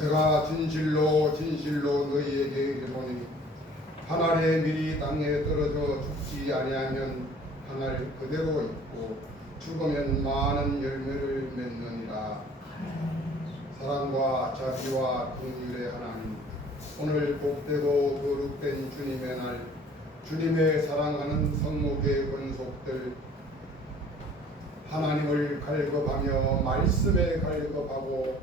내가 진실로 진실로 너희에게 이르노니 한 알의 밀이 땅에 떨어져 죽지 아니하면 한 알 그대로 있고 죽으면 많은 열매를 맺느니라. 사랑과 자비와 긍휼의 하나님, 오늘 복되고 거룩된 주님의 날, 주님의 사랑하는 성목의 권속들, 하나님을 갈급하며 말씀에 갈급하고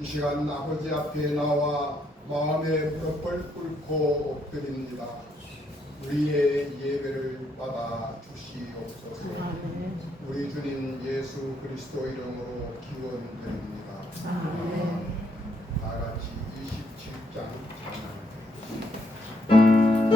이 시간 아버지 앞에 나와 마음에 무릎을 꿇고 엎드립니다. 우리의 예배를 받아 주시옵소서. 우리 주님 예수 그리스도 이름으로 기원드립니다. 다 같이 27장 찬양합니다.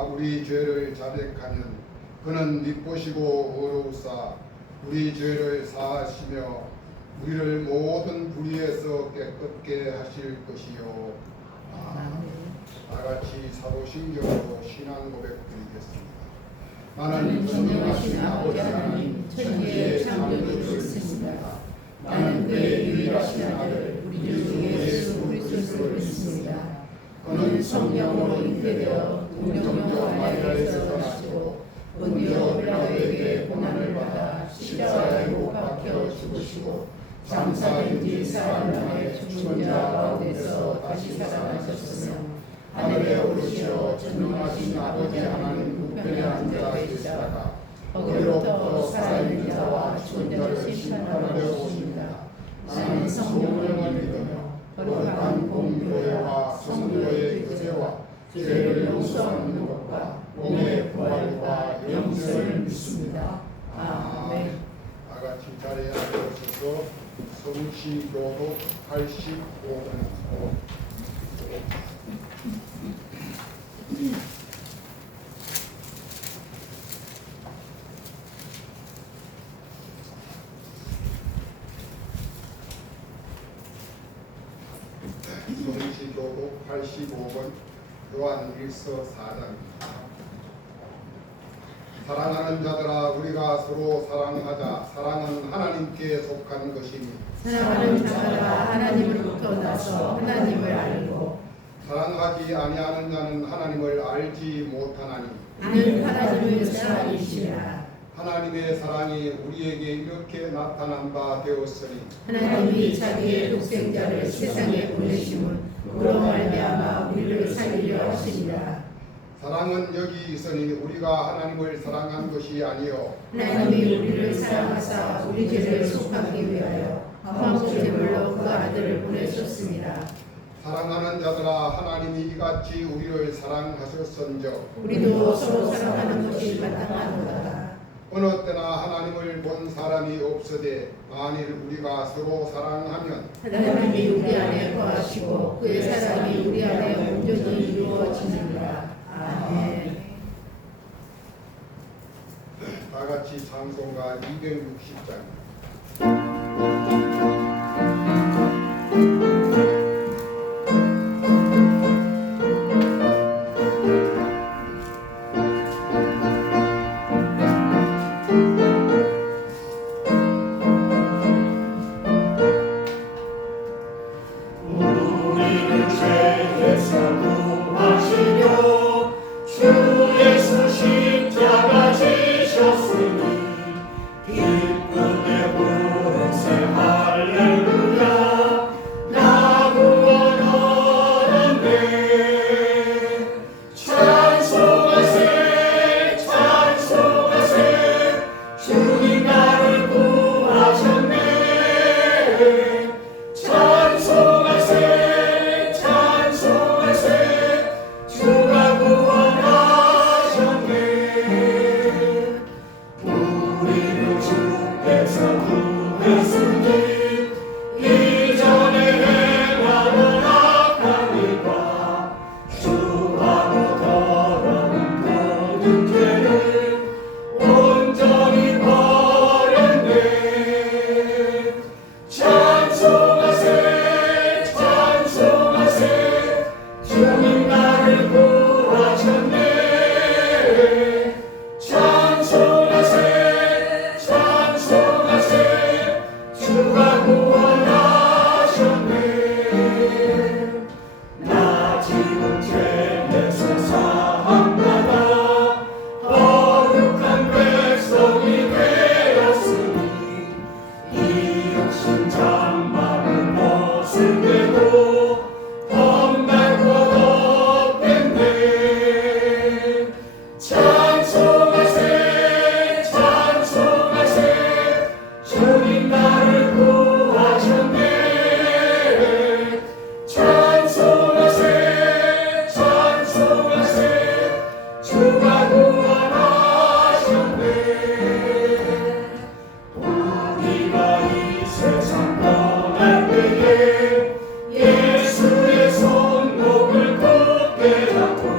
우리가 우리 죄를 자백하면 그는 미쁘시고 의로우사 우리 죄를 사하시며 우리를 모든 불의에서 깨끗게 하실 것이요. 다같이 사도신경으로 신앙 고백 드리겠습니다. 나는 전능하신 아버지 하나님 천지의 창조주를 믿습니다. 나는 그의 유일하신 아들 우리 주 예수 그리스도를 믿습니다. 그는 성령으로 잉태되어 동정녀 마리아에서 태어나시고 본디오 빌라도에게 고난을 받아 십자가에 못 박혀 죽으시고 장사인지 사흘 만에 죽은 자 가운데서 다시 살아나셨으며 하늘에 오르시어 전능하신 아버지 하나님 우편에 앉아 계시다가 거기로부터 살아있는 자와 죽은 자를 심판하러 오십니다. 나는 성령을 믿으며 거룩한 공교회와 성도의 교제와 죄를 용서하는 것과 몸의 부활과 영생을 믿습니다. 아멘. 다같이 자리에 앉으셔서 성시교독 85번 성시교독 85번 요한 1서 4장입니다. 사랑하는 자들아 우리가 서로 사랑하자. 사랑은 하나님께 속한 것이니 사랑하는 자가 하나님으로부터 나서 하나님을 알고 사랑하지 아니하는 자는 하나님을 알지 못하나니 이는 하나님을 사랑이시라. 하나님의 사랑이 우리에게 이렇게 나타난 바 되었으니 하나님이 자기의 독생자를 세상에 보내심은 그로 말미암아 우리를 살리려 하시니라. 사랑은 여기 있으니 우리가 하나님을 사랑한 것이 아니요 하나님이 우리를 사랑하사 우리 죄를 속하기 위하여 화목 제물로 그 아들을 보내셨습니다. 사랑하는 자들아 하나님이 이같이 우리를 사랑하셨은즉 우리도 서로 사랑하는 것이 마땅하도다. 어느 때나 하나님을 본 사람이 없으되 만일 우리가 서로 사랑하면 하나님이 우리 안에 거하시고 그의 사랑이 우리 안에 온전히 이루어지느니라. 아멘. 다같이 찬송가 260장 예수의 손목을 굳게 잡고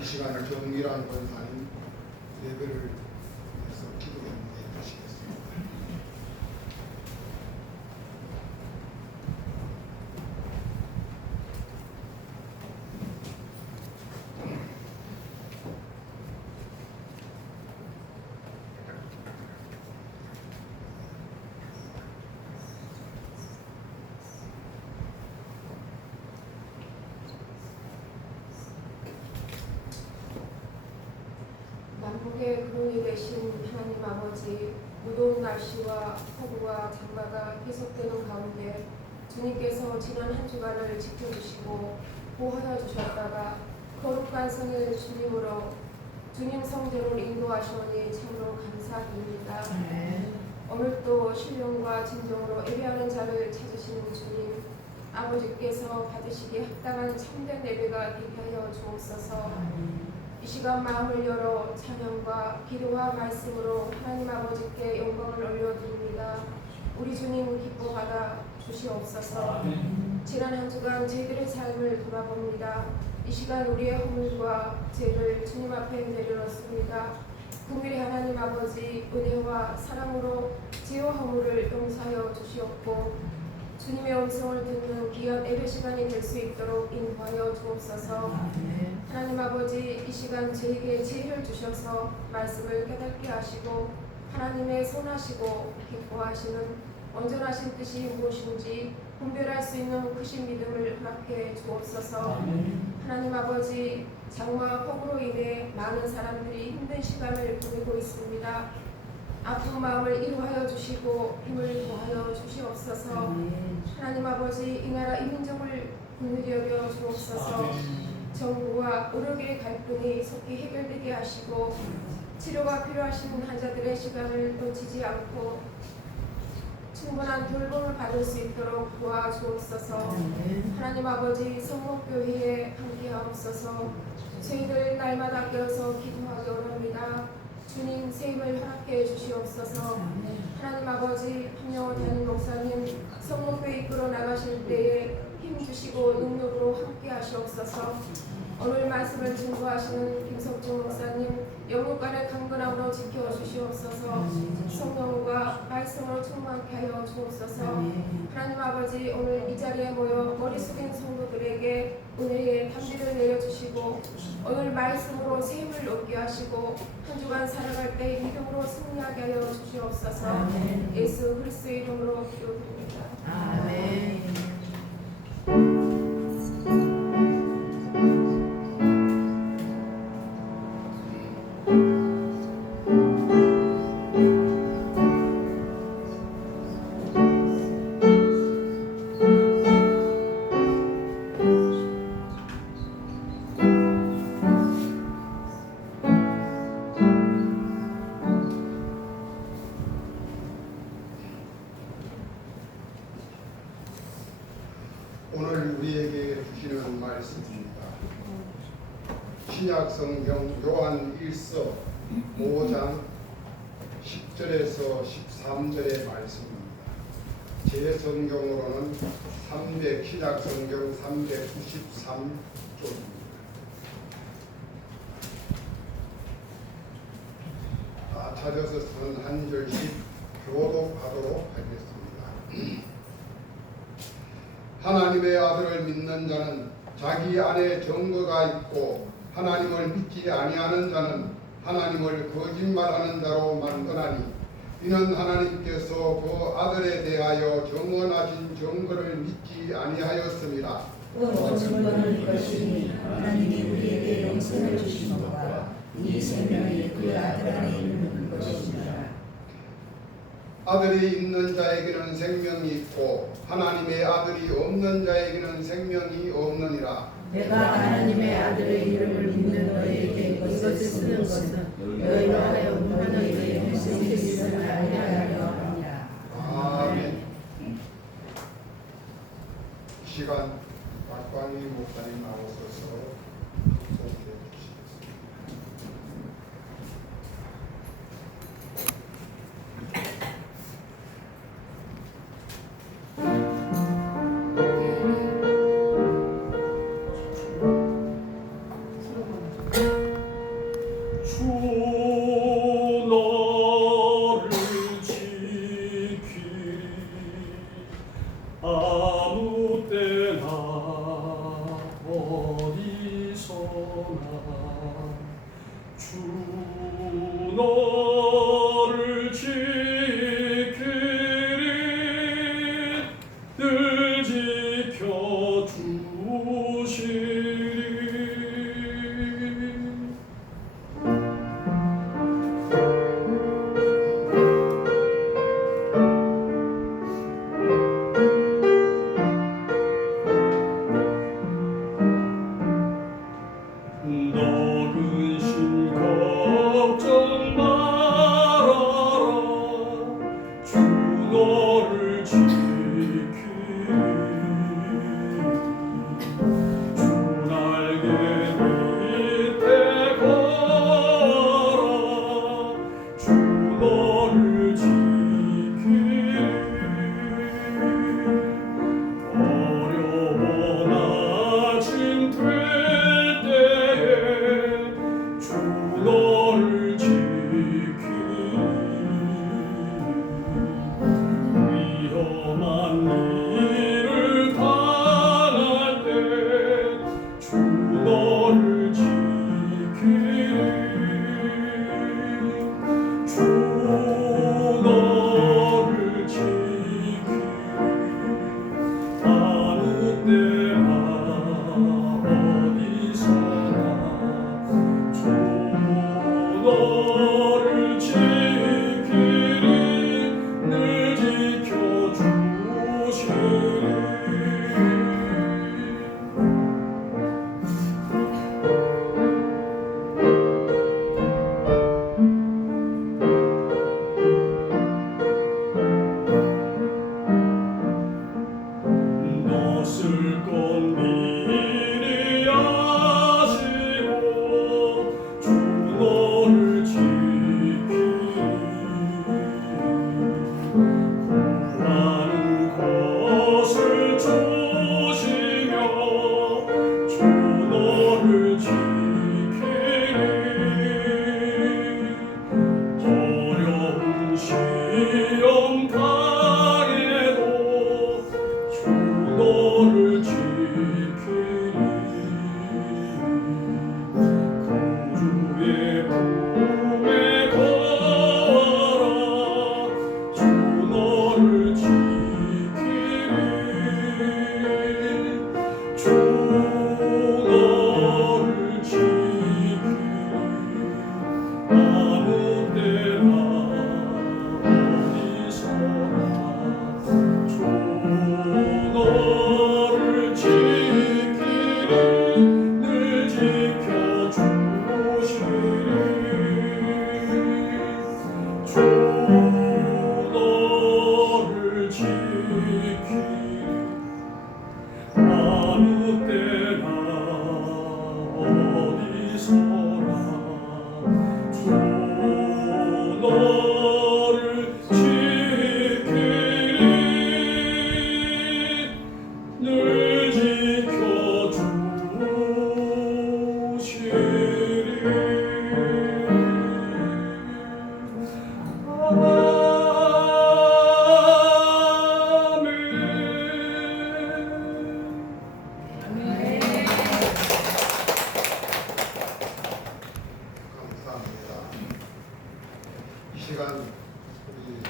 이 시간 정밀한 권사님 예배를 위해서 기도해 주시겠습니다. 만국의 근원이 되신 하나님 아버지, 무더운 날씨와 폭우와 장마가 계속되는 가운데 주님께서 지난 한 주간을 지켜주시고 보호하여 주셨다가 거룩한 성일 주님으로 주님 성전으로 인도하시오니 참으로 감사드립니다. 오늘도 신령과 진정으로 예배하는 자를 찾으시는 주님, 아버지께서 받으시기에 합당한 참된 예배가 되게 하여 주옵소서. 이 시간 마음을 열어 찬양과 기도와 말씀으로 하나님 아버지께 영광을 올려드립니다. 우리 주님 기뻐받아 주시옵소서. 지난 한 주간 저희들의 삶을 돌아봅니다. 이 시간 우리의 허물과 죄를 주님 앞에 내려놓습니다. 긍휼의 하나님 아버지, 은혜와 사랑으로 죄와 허물을 용서하여 주시옵고 주님의 음성을 듣는 귀한 예배 시간이 될 수 있도록 인도하여 주옵소서. 하나님 아버지, 이 시간 저에게 지혜를 주셔서 말씀을 깨닫게 하시고 하나님의 선하시고 기뻐하시는 온전하신 뜻이 무엇인지 분별할 수 있는 크신 믿음을 허락해 주옵소서. 하나님 아버지, 장마 폭우로 인해 많은 사람들이 힘든 시간을 보내고 있습니다. 아픈 마음을 이루하여 주시고 힘을 더하여 주시옵소서. 하나님 아버지, 이 나라 이 민족을 긍휼히 여겨 주옵소서. 정부와 의료계의 갈등이 속히 해결되게 하시고 치료가 필요하신 환자들의 시간을 놓치지 않고 충분한 돌봄을 받을 수 있도록 도와주옵소서. 하나님 아버지, 성목교회에 함께하옵소서. 저희들 날마다 깨어서 기도하기 원합니다. 주님 세임을 허락해 주시옵소서. 하나님 아버지, 한영원 담임 목사님 성목교회 이끌어 나가실 때에 힘주시고 능력으로 함께 하시옵소서. 오늘 말씀을 증거하시는 김석중 목사님 영육간의 강건함으로 지켜주시옵소서. 성령과 말씀으로 충만케 하여 주옵소서. 하나님 아버지, 오늘 이 자리에 모여 머리 숙인 성도들에게 은혜의 담비를 내려주시고 오늘 말씀으로 세임을 얻게 하시고 한 주간 살아갈 때 믿음으로 승리하게 하여 주시옵소서. 예수 그리스도의 이름으로 기도드립니다. 아멘. 오늘 우리에게 주시는 말씀입니다. 신약성경 요한 1서 5장 10절에서 13절의 말씀입니다. 제 성경으로는 신약성경 393쪽입니다. 다 찾아서 한 절씩 교독하도록 하겠습니다. 하나님의 아들을 믿는 자는 자기 안에 증거가 있고 하나님을 믿지 아니하는 자는 하나님을 거짓말하는 자로 만드나니 이는 하나님께서 그 아들에 대하여 정언하신 증거를 믿지 아니하였습니다. 또 증거는 이것이니 하나님이 우리에게 영생을 주신 것과 이 생명이 그 아들 안에 있는 것입니다. 아들이 있는 자에게는 생명이 있고 하나님의 아들이 없는 자에게는 생명이 없느니라. 내가 하나님의 아들의 이름을 믿는 너희에게 이것을 쓰는 것은 너희로 하여금 너희에게 영생이 있음을 알게 하려 합니다. 아멘. 시간 박광희 목사님 나오셔서 소개해 주시겠습니다. 네. 주 너를 지키리 늘 지켜주시리. 너 근심 걱정 말아라. 주 너를 지키리. 주 날개 밑에 걸어라. 주 너를 지키리. 어려워 아침 될 때에 주 너를 지키리. 위험한 일을 당할 때 주 너를 지키리. 주 너를 지키리. 아무 때나 어디서나 주 너를 지키리. 늘 지켜주시리. 낯을 건 미리 아시고 주 너를 지키리. 구하는 것을 조시며 주 너를 지키리. 어려운 시험 당해도 주 너를 지키리. 구주의 품에 거하라. 주 너를 지키리. 주 너를 지키리. 아무 때나 어디서나 주 너를 지키리. 늘 지켜주시리. 주 너를 지키리. 아무 때나 어디서나 주 너를 지키리. 늘 감사합니다. 이 시간 우리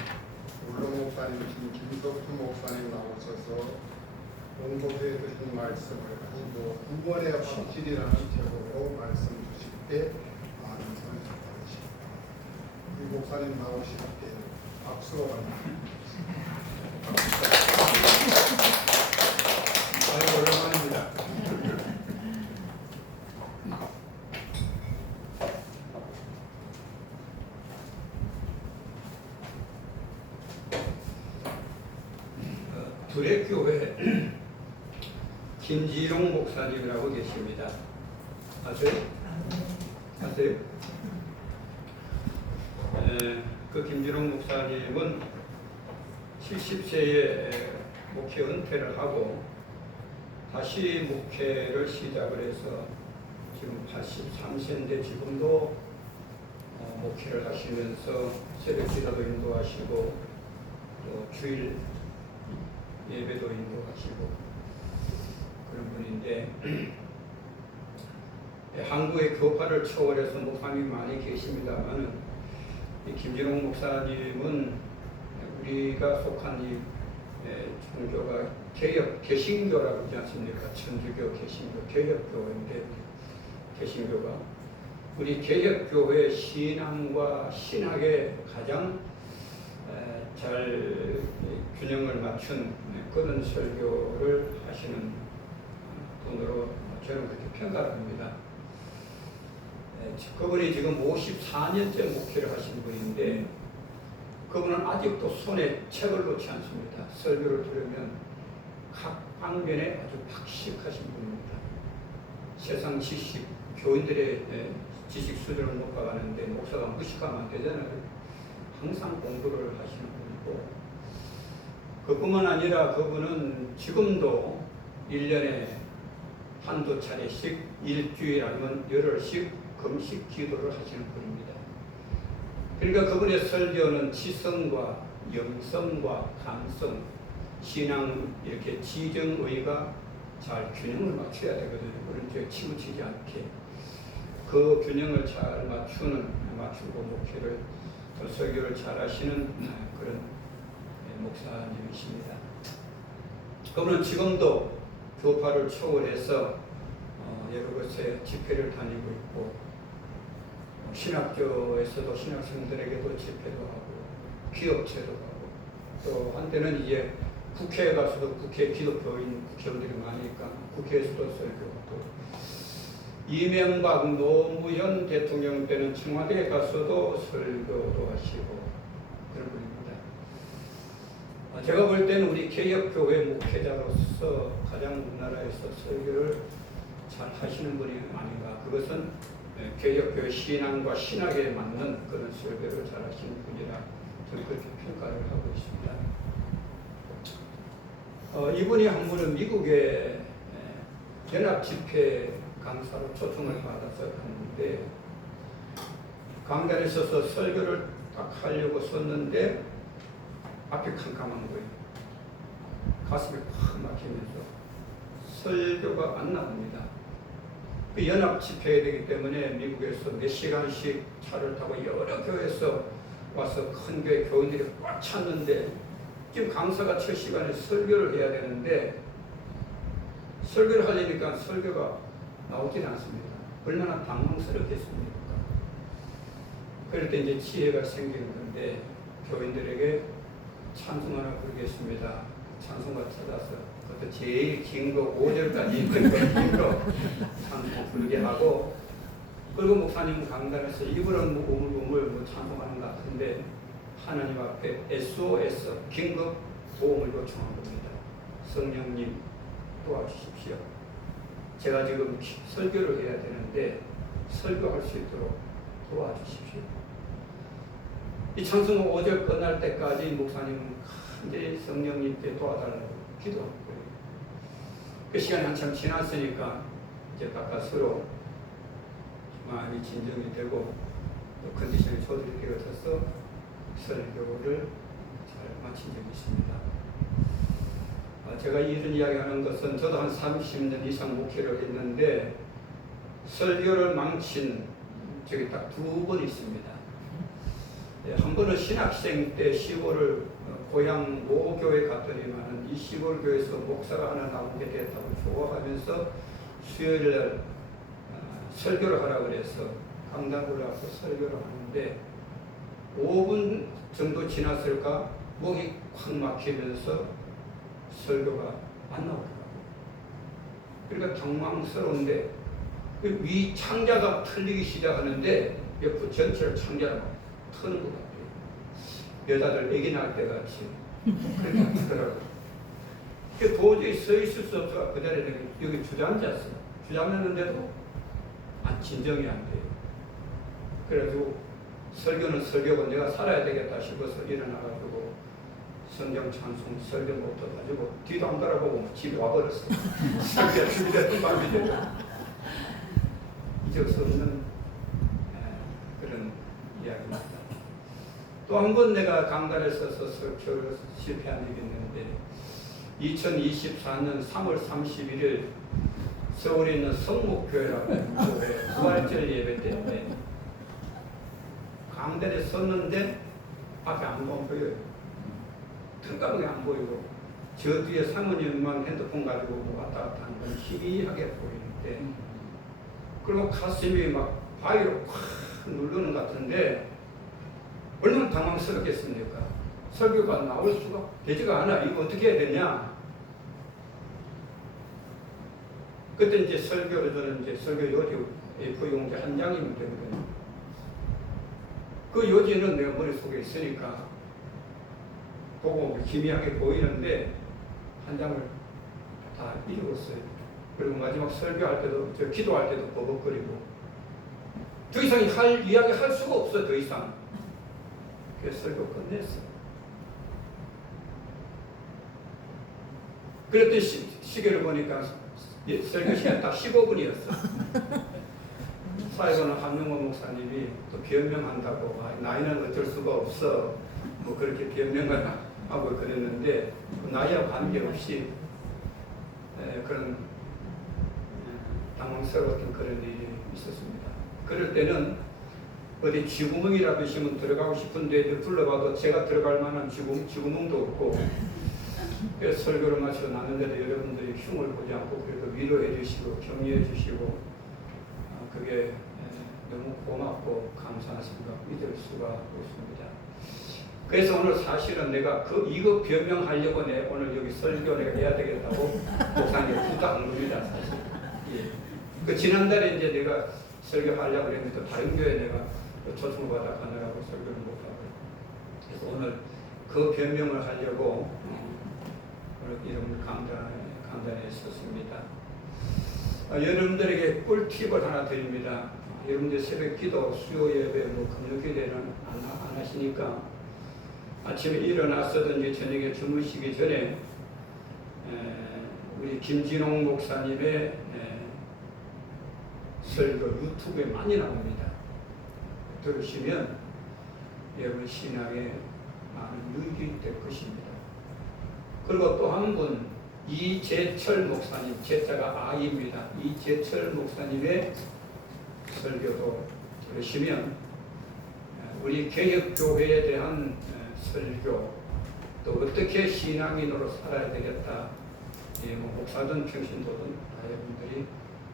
울릉 목사님이신 김덕주 목사님 나오셔서 공고해 주신 말씀을 가지고 구원의 확실이라는 제목으로 말씀 주실 때 많은 선수 받으십니다. 우리 목사님 나오실 때 박수로 아유 오랜만입니다. 두레교회 김지용 목사님이라고 계십니다. 아세요? 아세요? 그 김지용 목사님은 70세에 목회 은퇴를 하고 다시 목회를 시작을 해서 지금 83세인데 지금도 목회를 하시면서 새벽 기도도 인도하시고 또 주일 예배도 인도하시고 그런 분인데 한국의 교파를 초월해서 목사님이 많이 계십니다만은 김진홍 목사님은 우리가 속한 이 종교가 개신교라고 하지 않습니까? 천주교, 개신교, 개혁교회인데 개신교가 우리 개혁교회의 신앙과 신학에 가장 잘 균형을 맞춘 그런 설교를 하시는 분으로 저는 그렇게 평가를 합니다. 그분이 지금 54년째 목회를 하신 분인데 그분은 아직도 손에 책을 놓지 않습니다. 설교를 들으면 각 방면에 아주 박식하신 분입니다. 세상 지식, 교인들의 지식 수준을 높아가는데 목사가 무식하면 안 되잖아요. 항상 공부를 하시는 분이고 그뿐만 아니라 그분은 지금도 1년에 한두 차례씩 일주일 아니면 열흘씩 금식 기도를 하시는 분입니다. 그러니까 그분의 설교는 지성과 영성과 감성, 신앙 이렇게 지정의가 잘 균형을 맞춰야 되거든요. 그런 치우치지 않게 그 균형을 잘 맞추고 목회를 설교를 잘 하시는 그런 목사님이십니다. 그분은 지금도 교파를 초월해서 여러 곳에 집회를 다니고 있고 신학교에서도 신학생들에게도 집회도 하고 기업체도 가고 또 한때는 이제 국회에 가서도 국회 기독교인 국회의원들이 많으니까 국회에서도 설교하고 이명박 노무현 대통령 때는 청와대에 가서도 설교도 하시고 그런 분입니다. 제가 볼 때는 우리 개혁교회 목회자로서 가장 우리나라에서 설교를 잘 하시는 분이 아닌가. 그것은 개혁교회 신앙과 신학에 맞는 그런 설교를 잘 하시는 분이라 저는 그렇게 평가를 하고 있습니다. 이분이 한 분은 미국의 연합집회 강사로 초청을 받아서 갔는데 강단에 서서 설교를 딱 하려고 썼는데 앞이 캄캄한 거예요. 가슴이 확 막히면서 설교가 안 나옵니다. 그 연합 집회가 되기 때문에 미국에서 몇 시간씩 차를 타고 여러 교회에서 와서 큰 교회 교인들이 꽉 찼는데 지금 강사가 첫 시간에 설교를 해야 되는데 설교를 하려니까 설교가 나오질 않습니다. 얼마나 당황스럽겠습니까? 그럴 때 이제 지혜가 생기는 건데 교인들에게 찬송 하나 부르겠습니다. 찬송가 찾아서 그것도 제일 긴 거 5절까지 있는 거 찬송 부르게 하고 그리고 목사님 강단에서 이분은 우물우물 찬송하는 것 같은데 하나님 앞에 SOS 긴급 도움을 요청한 겁니다. 성령님 도와주십시오. 제가 지금 설교를 해야 되는데 설교할 수 있도록 도와주십시오. 이 찬송 5절 끝날 때까지 목사님은 간절히 성령님께 도와달라고 기도한 거예요. 그 시간이 한참 지났으니까 이제 바깥으로 마음이 진정이 되고 또 컨디션이 좋아져서 설교를 잘 마친 적이 있습니다. 제가 이런 이야기하는 것은 저도 한 30년 이상 목회를 했는데 설교를 망친 적이 딱 2번 있습니다. 한 번은 신학생 때 시골을 고향 모교에 갔더니만 이 시골 교회에서 목사가 하나 나오게 됐다고 좋아하면서 수요일날 설교를 하라고 그래서 강당으로 와서 설교를 하는데 5분 정도 지났을까 목이 확 막히면서 설교가 안 나오더라고요. 그러니까 당황스러운데 위 창자가 틀리기 시작하는데 옆 전체를 창자가 막 터는 것 같아요. 여자들 아기 낳을 때 같이 그렇게 하더라고요. 도저히 서 있을 수 없어서 그 자리에 여기 주저앉았어. 주저앉았는데도 진정이 안 돼요. 그래가지고 설교는 설교고 내가 살아야 되겠다 싶어서 일어나가지고 성경 찬송 설교 못해 가지고 뒤도 안 돌아보고 집에 와버렸어. 설교 준비됐던 밤이 되고 잊을 수 없는 그런 이야기입니다. 또 한 번 내가 강단에 서서 설교를 실패한 적이 있는데 2024년 3월 31일 서울에 있는 성목교회라고 교회 부활절 예배 때문에 강단에 섰는데 앞에 아무도 안 보여요. 뜬가방에 안 보이고 저 뒤에 사모님만 핸드폰 가지고 왔다 갔다 하는 건 희미하게 보이는데 그리고 가슴이 막 바위로 콱 누르는 것 같은데 얼마나 당황스럽겠습니까? 설교가 나올 수가 되지가 않아. 이거 어떻게 해야 되냐? 그때 이제 설교를 저는 이제 설교 요지 F 용지 한 장이면 되거든요. 그 요지는 내가 머릿속에 있으니까 보고 희미하게 보이는데 한 장을 다 읽었어요. 그리고 마지막 설교할 때도 저 기도할 때도 버벅거리고 더 이상 이야기 할 수가 없어. 더 이상. 그래서 설교 끝냈어. 그랬더니 시계를 보니까 설교 시간 딱 15분이었어. 사회보는 한명원 목사님이 또 변명한다고 나이는 어쩔 수가 없어 뭐 그렇게 변명을 하고 그랬는데 나이와 관계없이 그런 당황스러웠던 그런 일이 있었습니다. 그럴 때는 어디 쥐구멍이라도 있으면 들어가고 싶은데 불러봐도 제가 들어갈 만한 쥐구멍도 없고 그래서 설교를 마치고 나는데도 여러분들이 흉을 보지 않고 그래도 위로해 주시고 격려해 주시고 그게 너무 고맙고 감사한 생각 믿을 수가 없습니다. 그래서 오늘 사실은 내가 이거 변명하려고 오늘 여기 설교 내가 해야 되겠다고 목사님께 부탁한 겁니다. 사실. 예. 그 지난달에 이제 내가 설교하려고 그랬는데 다른 교회에 내가 초청을 받아 가느라고 설교를 못하고 그래서 오늘 그 변명을 하려고 오늘 이런 강단에 있었습니다. 여러분들에게 꿀팁을 하나 드립니다. 여러분들 새벽 기도, 수요 예배, 금요 기도는 안 하시니까 아침에 일어나서든지 저녁에 주무시기 전에 우리 김진홍 목사님의 설교 유튜브에 많이 나옵니다. 들으시면 여러분 신앙에 많은 유익이 될 것입니다. 그리고 또 한 분 이재철 목사님, 제자가 아이입니다. 이재철 목사님의 설교도 들으시면 우리 개혁교회에 대한 설교 또 어떻게 신앙인으로 살아야 되겠다 목사든 평신도든 여러분들이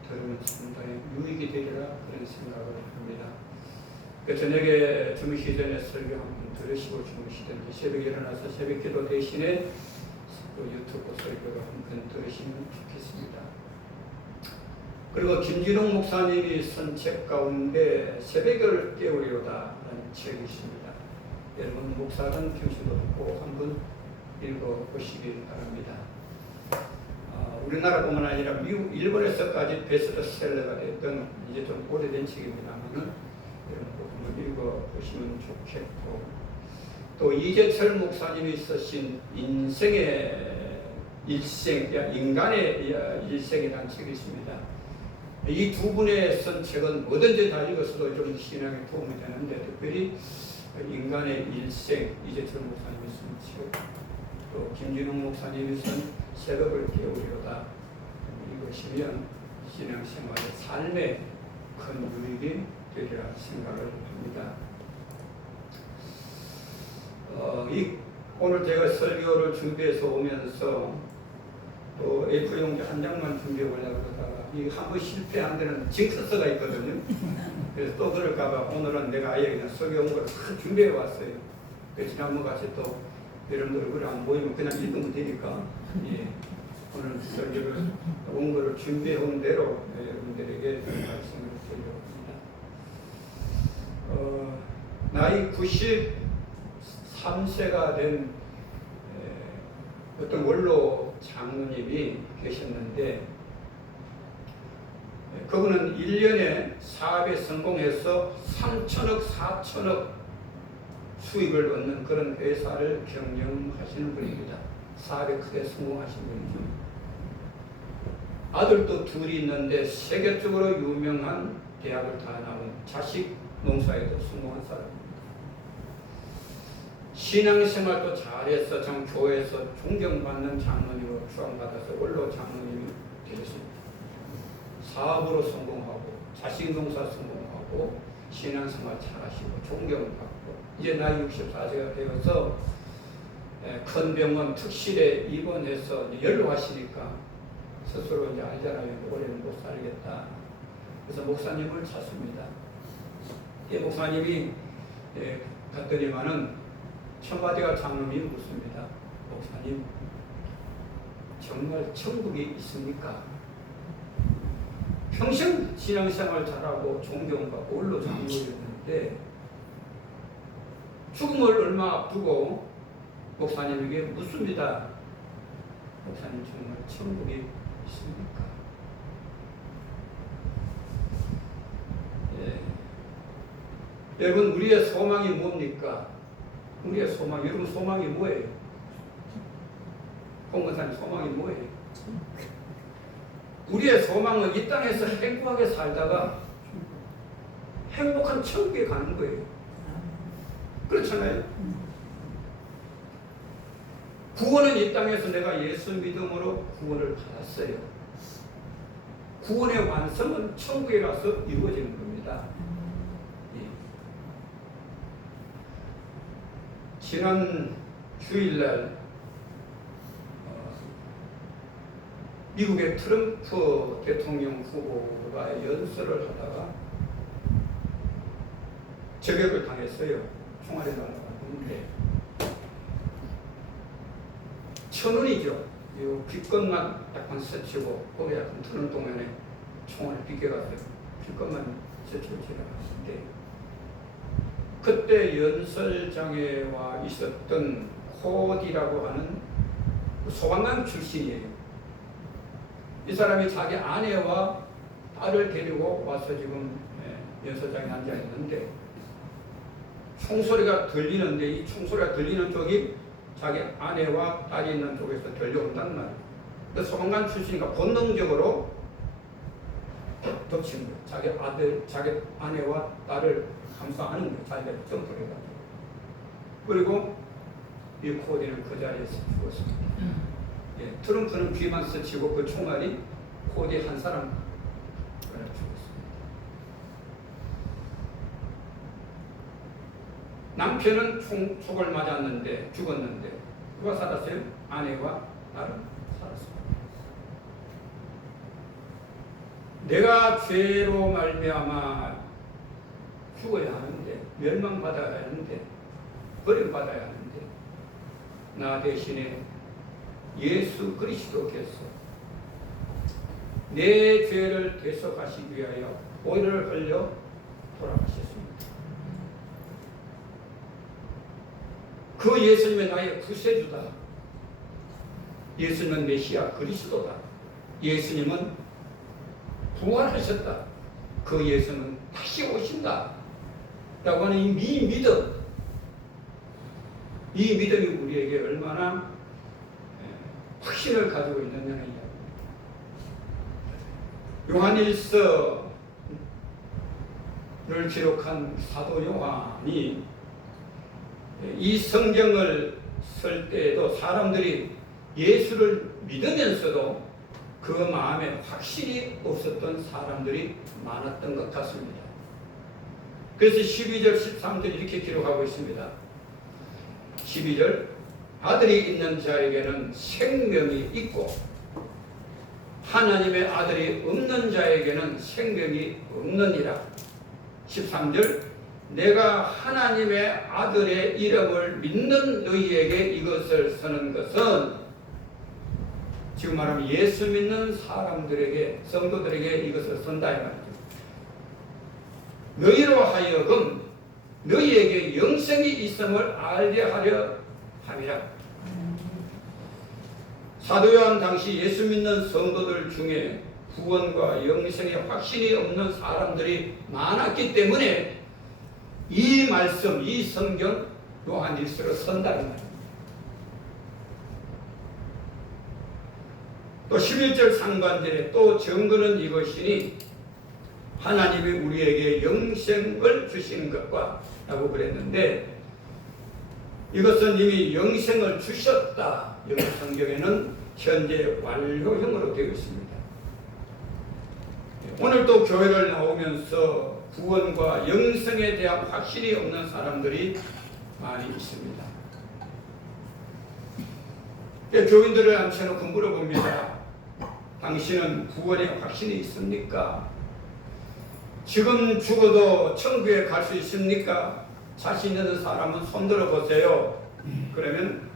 들으면 상당히 유익이 되리라 그런 생각을 합니다. 저녁에 주무시기 전에 설교 한번 들으시고 주무시든지 새벽에 일어나서 새벽 기도 대신에 유튜브 설교를 한번 들으시면 좋겠습니다. 그리고 김진홍 목사님이 쓴 책 가운데 새벽을 깨우리로다라는 책이 있습니다. 여러분 목사든 평신도도 꼭 한번 읽어보시길 바랍니다. 우리나라뿐만 아니라 미국, 일본에서까지 베스트셀러가 됐던 이제 좀 오래된 책입니다만은 여러분 꼭 한번 읽어보시면 좋겠고 또 이재철 목사님이 쓰신 인간의 일생이라는 책이 있습니다. 이 두 분의 쓴 책은 뭐든지 다 읽었어도 좀 신앙에 도움이 되는데 특별히 인간의 일생 이재철 목사님이 쓴 책, 또 김진웅 목사님이 쓴 새벽을 깨우리로다 읽으시면 신앙생활의 삶에 큰 유익이 되리라 생각을 합니다. 오늘 제가 설교를 준비해서 오면서 또 A4용지 한 장만 준비해 보려고 그러다가 한 번 실패한 데는 징크스가 있거든요. 그래서 또 그럴까봐 오늘은 내가 아예 그냥 설교 온 거를 다 준비해 왔어요. 지난번 같이 또 여러분들 얼굴이 안 보이면 그냥 읽으면 되니까 오늘 설교를 온 거를 준비해 온 대로 여러분들에게 말씀을 드리려고 합니다. 나이 93세가 된 어떤 원로 장로님이 계셨는데 그분은 1년에 사업에 성공해서 3천억, 4천억 수익을 얻는 그런 회사를 경영하시는 분입니다. 사업에 크게 성공하신 분이죠. 아들도 둘이 있는데 세계적으로 유명한 대학을 다 나온 자식 농사에도 성공한 사람입니다. 신앙생활도 잘해서 참 교회에서 존경받는 장로님으로 추앙받아서 원로 장로님이 되셨습니다. 사업으로 성공하고 자식농사 성공하고 신앙생활 잘하시고 존경받고 이제 나이 64세가 되어서 큰 병원 특실에 입원해서 이제 연로하시니까 스스로 이제 알잖아요. 올해는 못 살겠다. 그래서 목사님을 찾습니다. 이 목사님이 갔더니만은 청와대가 장로님이 묻습니다. 목사님, 정말 천국이 있습니까? 평생 신앙생활 잘하고 존경받고 원로 장로였는데 죽음을 얼마 앞두고 목사님에게 묻습니다. 목사님, 정말 천국이 있습니까? 여러분, 우리의 소망이 뭡니까? 우리의 소망, 여러분 소망이 뭐예요? 공무사님 소망이 뭐예요? 우리의 소망은 이 땅에서 행복하게 살다가 행복한 천국에 가는 거예요. 그렇잖아요. 구원은 이 땅에서 내가 예수 믿음으로 구원을 받았어요. 구원의 완성은 천국에 가서 이루어지는 겁니다. 지난 주일날 미국의 트럼프 대통령 후보가 연설을 하다가 저격을 당했어요. 총알에 날아갔는데 천운이죠. 요 귓것만 약간 스치고 거기 약간 트는 동안에 총알을 비껴갔어요. 귓것만 스치고 지나갔는데 그때 연설장에 와 있었던 코디라고 하는 소방관 출신이에요. 이 사람이 자기 아내와 딸을 데리고 와서 지금 연설장에 앉아 있는데 총소리가 들리는데 이 총소리가 들리는 쪽이 자기 아내와 딸이 있는 쪽에서 들려온단 말이에요. 그 소방관 출신이니까 본능적으로 덮친 거예요. 자기 아내와 딸을 감싸하는 거예요. 자기가 점프를 해가지고. 그리고 이 코디는 그 자리에서 죽었습니다. 트럼프는 귀만 스치고 그 총알이 코디 한 사람 죽었습니다. 남편은 총을 맞았는데 죽었는데 누가 살았어요? 아내와 딸은 살았습니다. 내가 죄로 말미암아 죽어야 하는데 멸망받아야 하는데 버림받아야 하는데 나 대신에 예수 그리스도께서 내 죄를 대속하시기 위하여 보혈을 흘려 돌아가셨습니다. 그 예수님은 나의 구세주다. 예수님은 메시아 그리스도다. 예수님은 부활하셨다. 그 예수는 다시 오신다. 라고 하는 이 믿음, 이 믿음이 우리에게 얼마나 확신을 가지고 있느냐는 이야기입니다. 요한일서를 기록한 사도 요한이 이 성경을 쓸 때에도 사람들이 예수를 믿으면서도 그 마음에 확신이 없었던 사람들이 많았던 것 같습니다. 그래서 12절 13절 이렇게 기록하고 있습니다. 12절 아들이 있는 자에게는 생명이 있고 하나님의 아들이 없는 자에게는 생명이 없느니라. 13절 내가 하나님의 아들의 이름을 믿는 너희에게 이것을 쓰는 것은 지금 말하면 예수 믿는 사람들에게 성도들에게 이것을 쓴다 이 말이죠. 너희로 하여금 너희에게 영생이 있음을 알게 하려 함이라. 사도 요한 당시 예수 믿는 성도들 중에 구원과 영생의 확신이 없는 사람들이 많았기 때문에 이 말씀, 이 성경 요한일서를 쓴다 이 말입니다. 또 11절 상반절에 또 증거는 이것이니 하나님이 우리에게 영생을 주신 것과 라고 그랬는데 이것은 이미 영생을 주셨다. 여기 성경에는 현재 완료형으로 되어 있습니다. 오늘도 교회를 나오면서 구원과 영생에 대한 확신이 없는 사람들이 많이 있습니다. 교인들을 앉혀놓고 물어봅니다. 당신은 구원에 확신이 있습니까? 지금 죽어도 천국에 갈 수 있습니까? 자신 있는 사람은 손 들어보세요. 그러면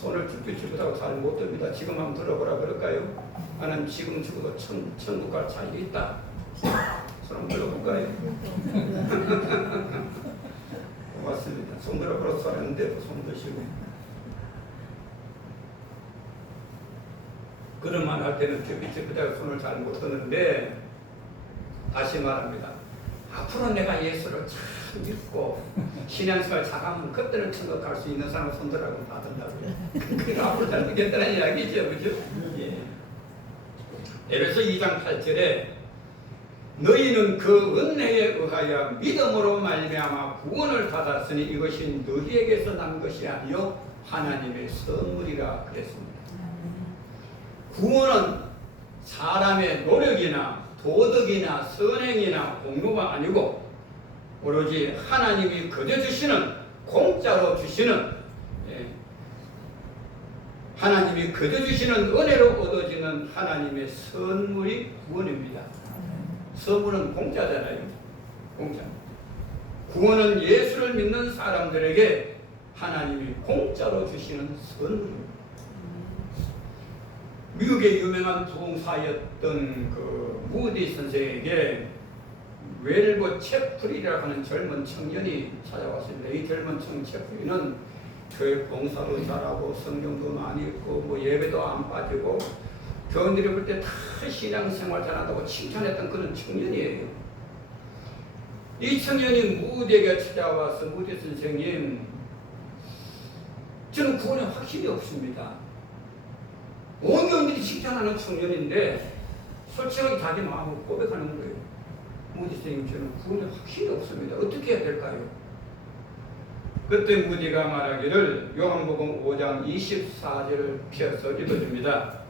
손을 쭈뼛쭈뼛하고 잘 못 듭니다. 지금 한번 들어보라 그럴까요? 나는 지금 죽어도 천국 갈 자격이 있다. 손 한번 들어볼까요? 고맙습니다. 손 들어보라고 하는데 손 드시고. 그런 말 할 때는 쭈뼛쭈뼛하고 손을 잘 못 드는데, 다시 말합니다. 앞으로 내가 예수를 잘 믿고 신앙생활 잘하면 그때는 천국 갈 수 있는 사람은 손들라고 받은다고요. 그러니까 앞으로 잘 믿겠다는 이야기죠, 그죠? 예. 에베소 2장 8절에 너희는 그 은혜에 의하여 믿음으로 말미암아 구원을 받았으니 이것이 너희에게서 난 것이 아니요 하나님의 선물이라 그랬습니다. 구원은 사람의 노력이나 도덕이나 선행이나 공로가 아니고 오로지 하나님이 거저 주시는, 공짜로 주시는, 하나님이 거저 주시는 은혜로 얻어지는 하나님의 선물이 구원입니다. 선물은 공짜잖아요. 공짜. 구원은 예수를 믿는 사람들에게 하나님이 공짜로 주시는 선물입니다. 미국의 유명한 부흥사였던 그 무디 선생에게 웰버 채플이라고 하는 젊은 청년이 찾아왔습니다. 이 젊은 채플이는 교회 봉사도 잘하고 성경도 많이 읽고 뭐 예배도 안 빠지고 교인들이 볼 때 다 신앙생활 잘한다고 칭찬했던 그런 청년이에요. 이 청년이 무디에게 찾아와서 무디 선생님, 저는 구원에 확신이 없습니다. 온 교인들이 칭찬하는 청년인데 솔직하게 자기 마음을 고백하는 거예요. 무디 선생님, 저는 구원에 확신이 없습니다. 어떻게 해야 될까요? 그때 무디가 말하기를 요한복음 5장 24절을 펴서 읽어줍니다.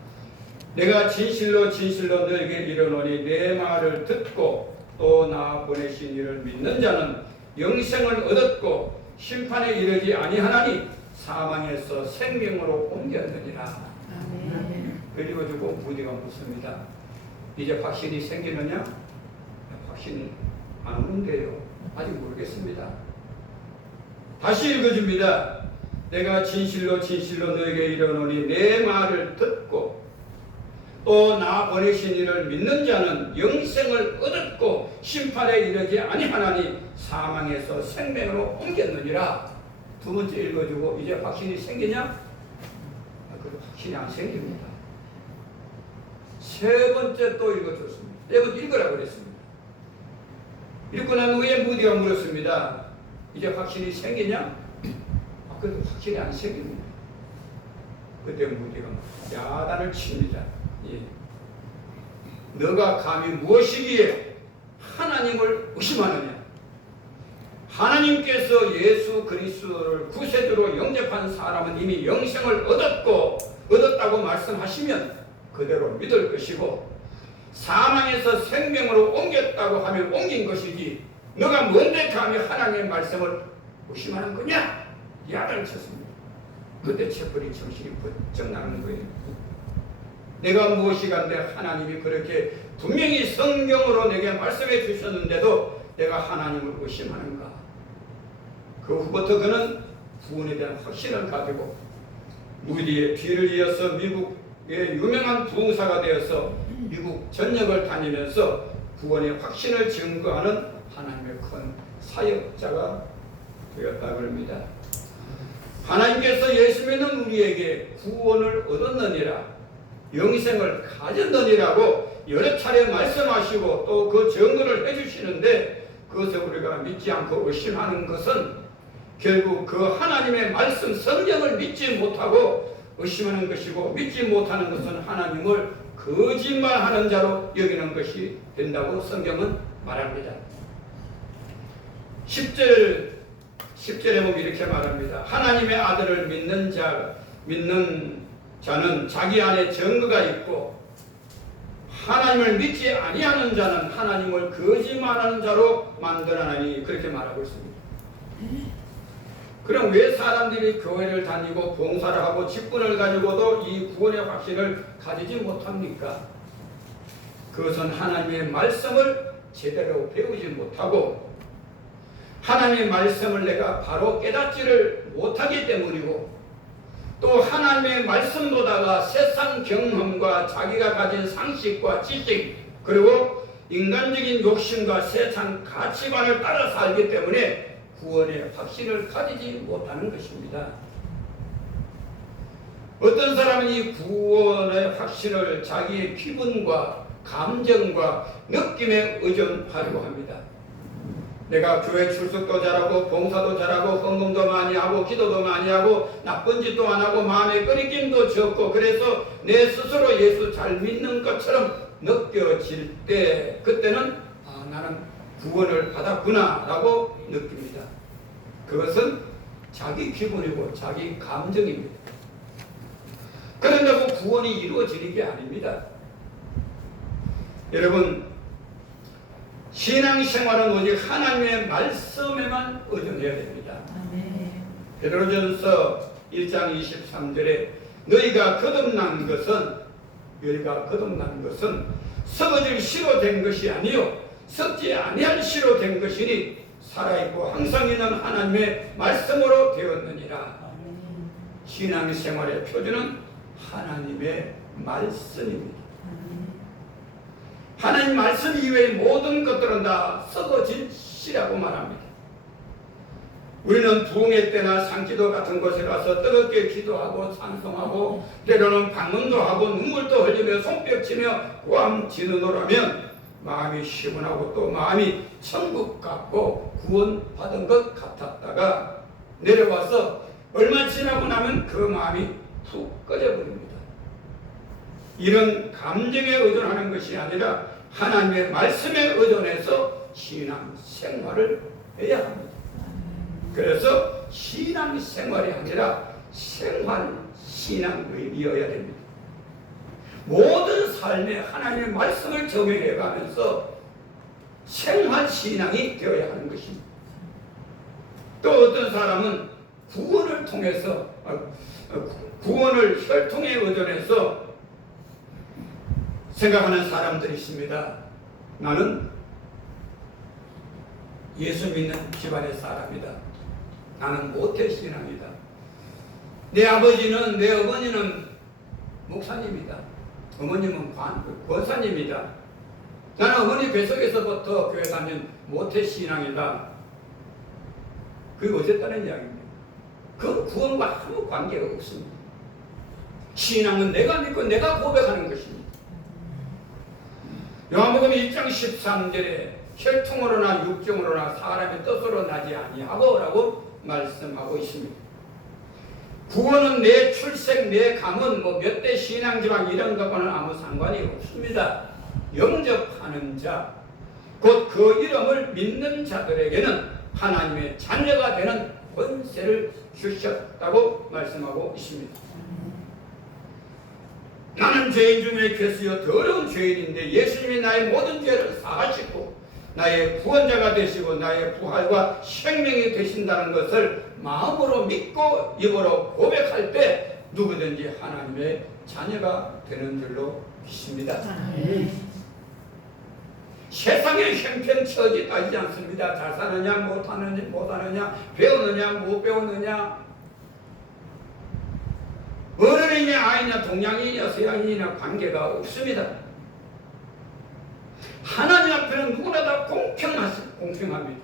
내가 진실로 진실로 너에게 이르노니 내 말을 듣고 또 나 보내신 이를 믿는 자는 영생을 얻었고 심판에 이르지 아니하나니 사망에서 생명으로 옮겼느니라. 그리고 주고 무디가 묻습니다. 이제 확신이 생기느냐? 확신이 안 오는데요. 아직 모르겠습니다. 다시 읽어줍니다. 내가 진실로 진실로 너에게 이르노니 내 말을 듣고 또 나 보내신 이를 믿는 자는 영생을 얻었고 심판에 이르지 아니하나니 사망에서 생명으로 옮겼느니라. 두 번째 읽어주고 이제 확신이 생기냐? 그 확신이 안 생깁니다. 세 번째 또 읽어줬습니다. 네 번째 읽으라고 그랬습니다. 읽고 난 후에 무디가 물었습니다. 이제 확신이 생기냐? 그래도 확신이 안 생깁니다. 그때 무디가 야단을 칩니다. 예. 너가 감히 무엇이기에 하나님을 의심하느냐? 하나님께서 예수 그리스도를 구세주로 영접한 사람은 이미 영생을 얻었다고 말씀하시면 그대로 믿을 것이고 사망에서 생명으로 옮겼다고 하면 옮긴 것이지 너가 뭔데 감히 하나님의 말씀을 의심하는 거냐? 야단을 쳤습니다. 그때 채플이 정신이 번쩍 나는 거예요. 내가 무엇이간데 하나님이 그렇게 분명히 성경으로 내게 말씀해 주셨는데도 내가 하나님을 의심하는가? 그 후부터 그는 구원에 대한 확신을 가지고 무디의 뒤를 이어서 미국의 유명한 부흥사가 되어서 미국 전역을 다니면서 구원의 확신을 증거하는 하나님의 큰 사역자가 되었다고 합니다. 하나님께서 예수 믿는 우리에게 구원을 얻었느니라, 영생을 가졌느니라고 여러 차례 말씀하시고 또 그 증거를 해주시는데 그것을 우리가 믿지 않고 의심하는 것은 결국 그 하나님의 말씀 성경을 믿지 못하고 의심하는 것이고 믿지 못하는 것은 하나님을 거짓말하는 자로 여기는 것이 된다고 성경은 말합니다. 10절에 보면 이렇게 말합니다. 하나님의 아들을 믿는 자는 자기 안에 증거가 있고 하나님을 믿지 아니하는 자는 하나님을 거짓말하는 자로 만들어나니 그렇게 말하고 있습니다. 그럼 왜 사람들이 교회를 다니고 봉사를 하고 직분을 가지고도 이 구원의 확신을 가지지 못합니까? 그것은 하나님의 말씀을 제대로 배우지 못하고 하나님의 말씀을 내가 바로 깨닫지를 못하기 때문이고 또 하나님의 말씀보다가 세상 경험과 자기가 가진 상식과 지식 그리고 인간적인 욕심과 세상 가치관을 따라 살기 때문에 구원의 확신을 가지지 못하는 것입니다. 어떤 사람은 이 구원의 확신을 자기의 기분과 감정과 느낌에 의존하려고 합니다. 내가 교회 출석도 잘하고 봉사도 잘하고 헌금도 많이 하고 기도도 많이 하고 나쁜 짓도 안 하고 마음의 끓이김도 적고 그래서 내 스스로 예수 잘 믿는 것처럼 느껴질 때 그때는 나는 구원을 받았구나 라고 느낍니다. 그것은 자기 기분이고 자기 감정입니다. 그런다고 구원이 이루어지는 게 아닙니다. 여러분 신앙생활은 오직 하나님의 말씀에만 의존해야 됩니다. 베드로전서 1장 23절에 너희가 거듭난 것은 썩어질 씨로 된 것이 아니요 썩지 아니할 씨로 된 것이니 살아있고 항상 있는 하나님의 말씀으로 되었느니라. 신앙생활의 표준은 하나님의 말씀입니다. 하나님 말씀 이외의 모든 것들은 다 썩어진 씨라고 말합니다. 우리는 부흥회 때나 상기도 같은 곳에 가서 뜨겁게 기도하고 찬송하고 때로는 방언도 하고 눈물도 흘리며 손뼉치며 고함 지르노라면 마음이 시원하고 또 마음이 천국 같고 구원받은 것 같았다가 내려와서 얼마 지나고 나면 그 마음이 푹 꺼져버립니다. 이런 감정에 의존하는 것이 아니라 하나님의 말씀에 의존해서 신앙생활을 해야 합니다. 그래서 신앙생활이 아니라 생활신앙이어야 됩니다. 모든 삶에 하나님의 말씀을 적용해 가면서 생활신앙이 되어야 하는 것입니다. 또 어떤 사람은 구원을 통해서 구원을 혈통에 의존해서 생각하는 사람들이 있습니다. 나는 예수 믿는 집안의 사람이다. 나는 모태신앙이다. 내 아버지는 내 어머니는 목사님이다. 어머님은 권사님이다. 나는 어머니 뱃속에서부터 교회 다닌 모태신앙이다. 그게 어쨌다는 이야기입니다. 그 구원과 아무 관계가 없습니다. 신앙은 내가 믿고 내가 고백하는 것입니다. 요한복음 1장 13절에 혈통으로나 육정으로나 사람의 뜻으로 나지 아니하고 라고 말씀하고 있습니다. 구원은 내 출생, 내 가문, 몇 대 신앙지방 이런 것과는 아무 상관이 없습니다. 영접하는 자, 곧 그 이름을 믿는 자들에게는 하나님의 자녀가 되는 권세를 주셨다고 말씀하고 있습니다. 나는 죄인 중에 괴수여 더러운 죄인인데 예수님이 나의 모든 죄를 사하시고 나의 구원자가 되시고 나의 부활과 생명이 되신다는 것을 마음으로 믿고 입으로 고백할 때 누구든지 하나님의 자녀가 되는 줄로 믿습니다. 세상의 형편 처지 따지지 않습니다. 잘 사느냐 못 사느냐 배우느냐 못 배우느냐 어른이냐 아이냐 동양인이냐 서양인이냐 관계가 없습니다. 하나님 앞에는 누구나 다 공평합니다.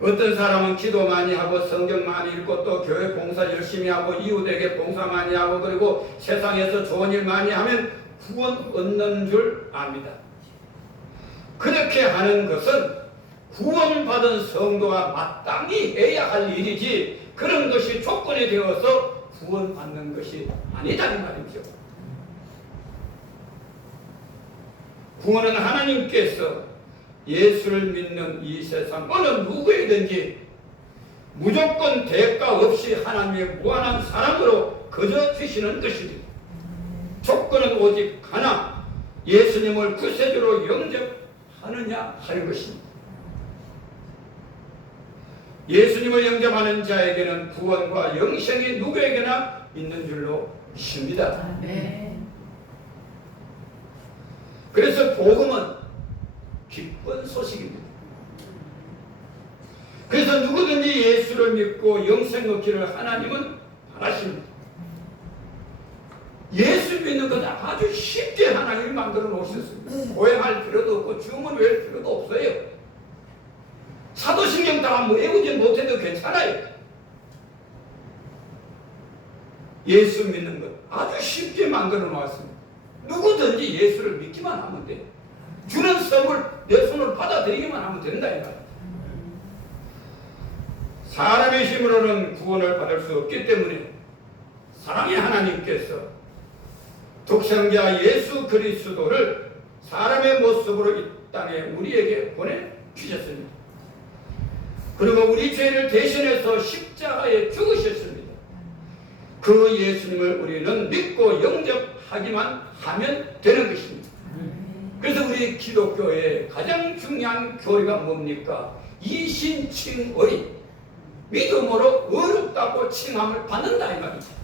어떤 사람은 기도 많이 하고 성경 많이 읽고 또 교회 봉사 열심히 하고 이웃에게 봉사 많이 하고 그리고 세상에서 좋은 일 많이 하면 구원 얻는 줄 압니다. 그렇게 하는 것은 구원받은 성도가 마땅히 해야 할 일이지 그런 것이 조건이 되어서 구원받는 것이 아니다 이 말이죠. 구원은 하나님께서 예수를 믿는 이 세상 어느 누구에든지 무조건 대가 없이 하나님의 무한한 사랑으로 거저 주시는 것입니다. 조건은 오직 하나, 예수님을 구세주로 영접하느냐 하는 것입니다. 예수님을 영접하는 자에게는 구원과 영생이 누구에게나 있는 줄로 믿습니다. 아멘. 그래서 복음은 기쁜 소식입니다. 그래서 누구든지 예수를 믿고 영생 얻기를 하나님은 바라십니다. 예수 믿는 것은 아주 쉽게 하나님이 만들어 놓으셨습니다. 고행할 필요도 없고 주문 외울 필요도 없어요. 사도신경 다 외우지 못해도 괜찮아요. 예수 믿는 것 아주 쉽게 만들어 놓았습니다. 누구든지 예수를 믿기만 하면 돼. 주는 선물 내 손으로 받아들이기만 하면 된다 이 말이야. 사람의 힘으로는 구원을 받을 수 없기 때문에 사랑의 하나님께서 독생자 예수 그리스도를 사람의 모습으로 이 땅에 우리에게 보내주셨습니다. 그리고 우리 죄를 대신해서 십자가에 죽으셨습니다. 그 예수님을 우리는 믿고 영접하기만 하면 되는 것입니다. 그래서 우리 기독교의 가장 중요한 교리가 뭡니까? 이신칭의, 믿음으로 의롭다고 칭함을 받는다 이 말이죠.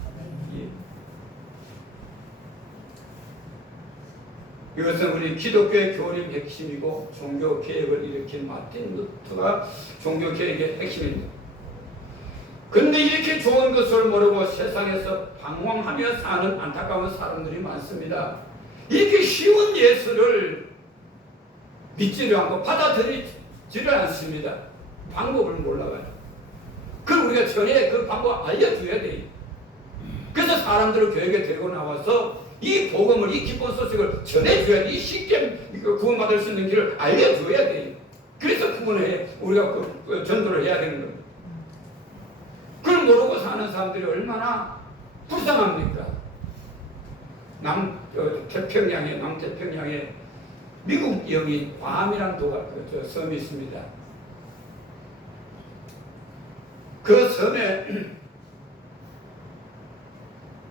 이것은 우리 기독교의 교리의 핵심이고 종교 개혁을 일으킨 마틴 루터가 종교 개혁의 핵심입니다. 그런데 이렇게 좋은 것을 모르고 세상에서 방황하며 사는 안타까운 사람들이 많습니다. 이렇게 쉬운 예수를 믿지를 않고 받아들이지를 않습니다. 방법을 몰라가지고. 그럼 우리가 전에 그 방법 알려줘야 돼요. 그래서 사람들을 교회에 데리고 나와서 이 복음을, 이 기쁜 소식을 전해줘야 돼. 이 쉽게 구원받을 수 있는 길을 알려줘야 돼요. 그래서 구원에 우리가 전도를 해야 되는 겁니다. 그걸 모르고 사는 사람들이 얼마나 불쌍합니까? 남태평양에 미국 영인 괌이라는 섬이 있습니다. 그 섬에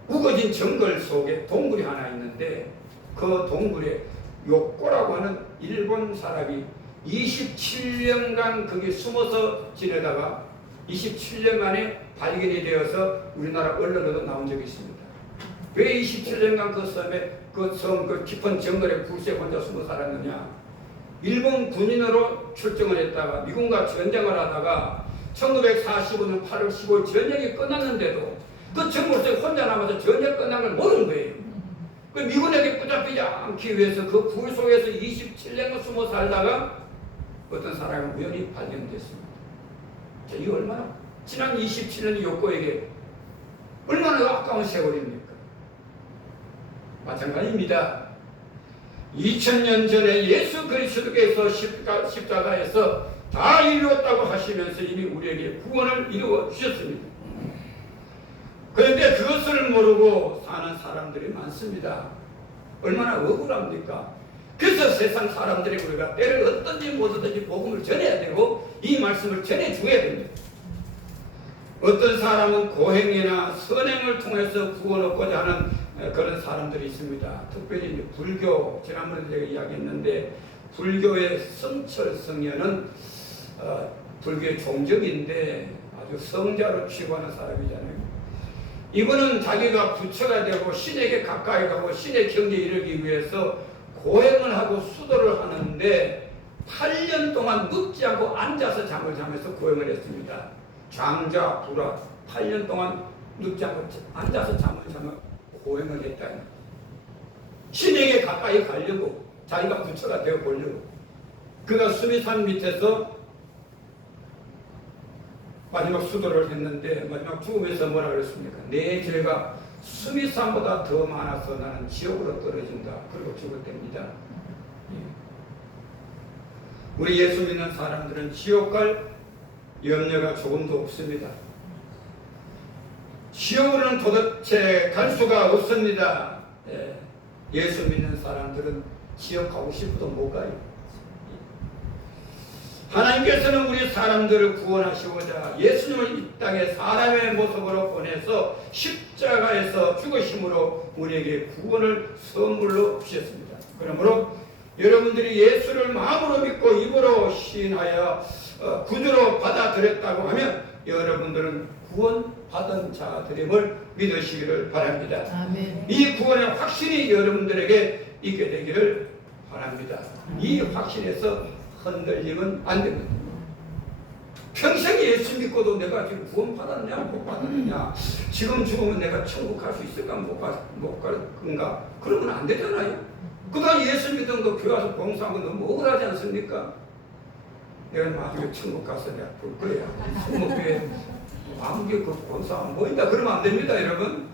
우거진 정글 속에 동굴이 하나 있는데 그 동굴에 요꼬라고 하는 일본 사람이 27년간 거기 숨어서 지내다가 27년 만에 발견이 되어서 우리나라 언론에도 나온 적이 있습니다. 왜 27년간 그 섬에 그 깊은 정글에 굴새 혼자 숨어 살았느냐? 일본 군인으로 출정을 했다가 미군과 전쟁을 하다가 1945년 8월 15일 전쟁이 끝났는데도 그 정글 속에 혼자 남아서 전쟁 끝난 걸 모르는 거예요. 그 미군에게 붙잡히지 않기 위해서 그 굴 속에서 27년간 숨어 살다가 어떤 사람이 우연히 발견됐습니다. 자, 이거 얼마나 지난 27년이 요코에게 얼마나 아까운 세월입니까? 마찬가지입니다. 2000년 전에 예수 그리스도께서 십자가에서 다 이루었다고 하시면서 이미 우리에게 구원을 이루어 주셨습니다. 그런데 그것을 모르고 사는 사람들이 많습니다. 얼마나 억울합니까? 그래서 세상 사람들이 우리가 때를 어떤지 못하든지 복음을 전해야 되고 이 말씀을 전해줘야 됩니다. 어떤 사람은 고행이나 선행을 통해서 구원 얻고자 하는 그런 사람들이 있습니다. 특별히 이제 불교, 지난번에 제가 이야기했는데 불교의 성철성녀는 불교의 종적인데 아주 성자로 취급하는 사람이잖아요. 이분은 자기가 부처가 되고 신에게 가까이 가고 신의 경지에 이르기 위해서 고행을 하고 수도를 하는데 8년 동안 눕지 않고 앉아서 잠을 자면서 고행을 했습니다. 장자, 불화 8년 동안 눕지 않고 앉아서 잠을 자며 고행을 했다. 신에게 가까이 가려고 자기가 부처가 되어 보려고 그가 수미산 밑에서 마지막 수도를 했는데 마지막 죽음에서 뭐라 그랬습니까? 내 죄가 수미산보다 더 많아서 나는 지옥으로 떨어진다. 그리고 죽을 때입니다. 우리 예수 믿는 사람들은 지옥 갈 염려가 조금도 없습니다. 지옥으로는 도대체 갈 수가 없습니다. 예수 믿는 사람들은 지옥 가고 싶어도 못 가요. 하나님께서는 우리 사람들을 구원하시고자 예수님을 이 땅에 사람의 모습으로 보내서 십자가에서 죽으심으로 우리에게 구원을 선물로 주셨습니다. 그러므로 여러분들이 예수를 마음으로 믿고 입으로 시인하여 구주로 받아들였다고 하면 여러분들은 구원받은 자들임을 믿으시기를 바랍니다. 아멘. 이 구원의 확신이 여러분들에게 있게 되기를 바랍니다. 이 확신에서 흔들리면 안 됩니다. 평생 예수 믿고도 내가 지금 구원 받았냐 못 받았느냐, 지금 죽으면 내가 천국 갈 수 있을까 못 갈 건가, 그러면 안 되잖아요. 그동안 예수 믿은 거 교회 와서 봉사하고 너무 억울하지 않습니까? 내가 나중에 천국 가서 내가 볼 거야. 성목교회 아무게 그 봉사 안 보인다 그러면 안 됩니다. 여러분,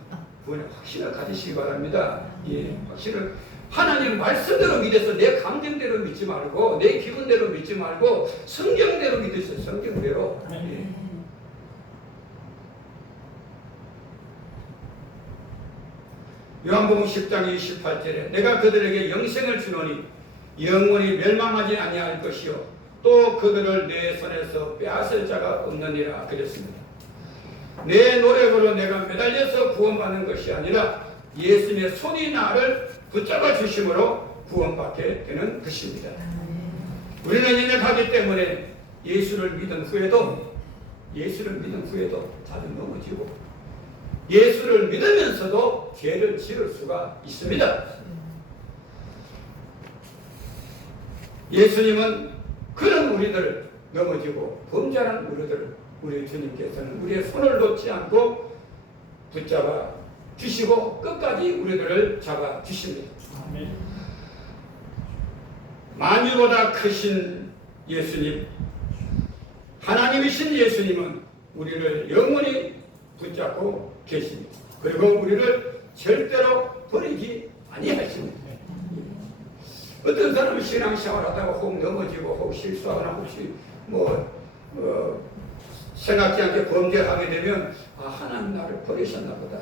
구원의 확신을 가지시기 바랍니다. 예, 확신을 하나님 말씀대로 믿어서 내 감정대로 믿지 말고 내 기분대로 믿지 말고 성경대로 믿으세요. 성경대로. 예. 요한복음 10장 28절에 내가 그들에게 영생을 주노니 영원히 멸망하지 아니할 것이요 또 그들을 내 손에서 빼앗을 자가 없느니라 그랬습니다. 내 노력으로 내가 매달려서 구원받는 것이 아니라 예수님의 손이 나를 붙잡아 주심으로 구원받게 되는 것입니다. 우리는 인력하기 때문에 예수를 믿은 후에도 자주 넘어지고 예수를 믿으면서도 죄를 지을 수가 있습니다. 예수님은 그런 우리들을 넘어지고 범죄하는 우리들을 우리 주님께서는 우리의 손을 놓지 않고 붙잡아 주시고 끝까지 우리들을 잡아 주십니다. 만유보다 크신 예수님, 하나님이신 예수님은 우리를 영원히 붙잡고 계십니다. 그리고 우리를 절대로 버리지 아니하십니다. 어떤 사람은 신앙생활하다가 혹 넘어지고 혹 실수하거나 혹시 생각지 않게 범죄를 하게 되면 하나님 나를 버리셨나 보다.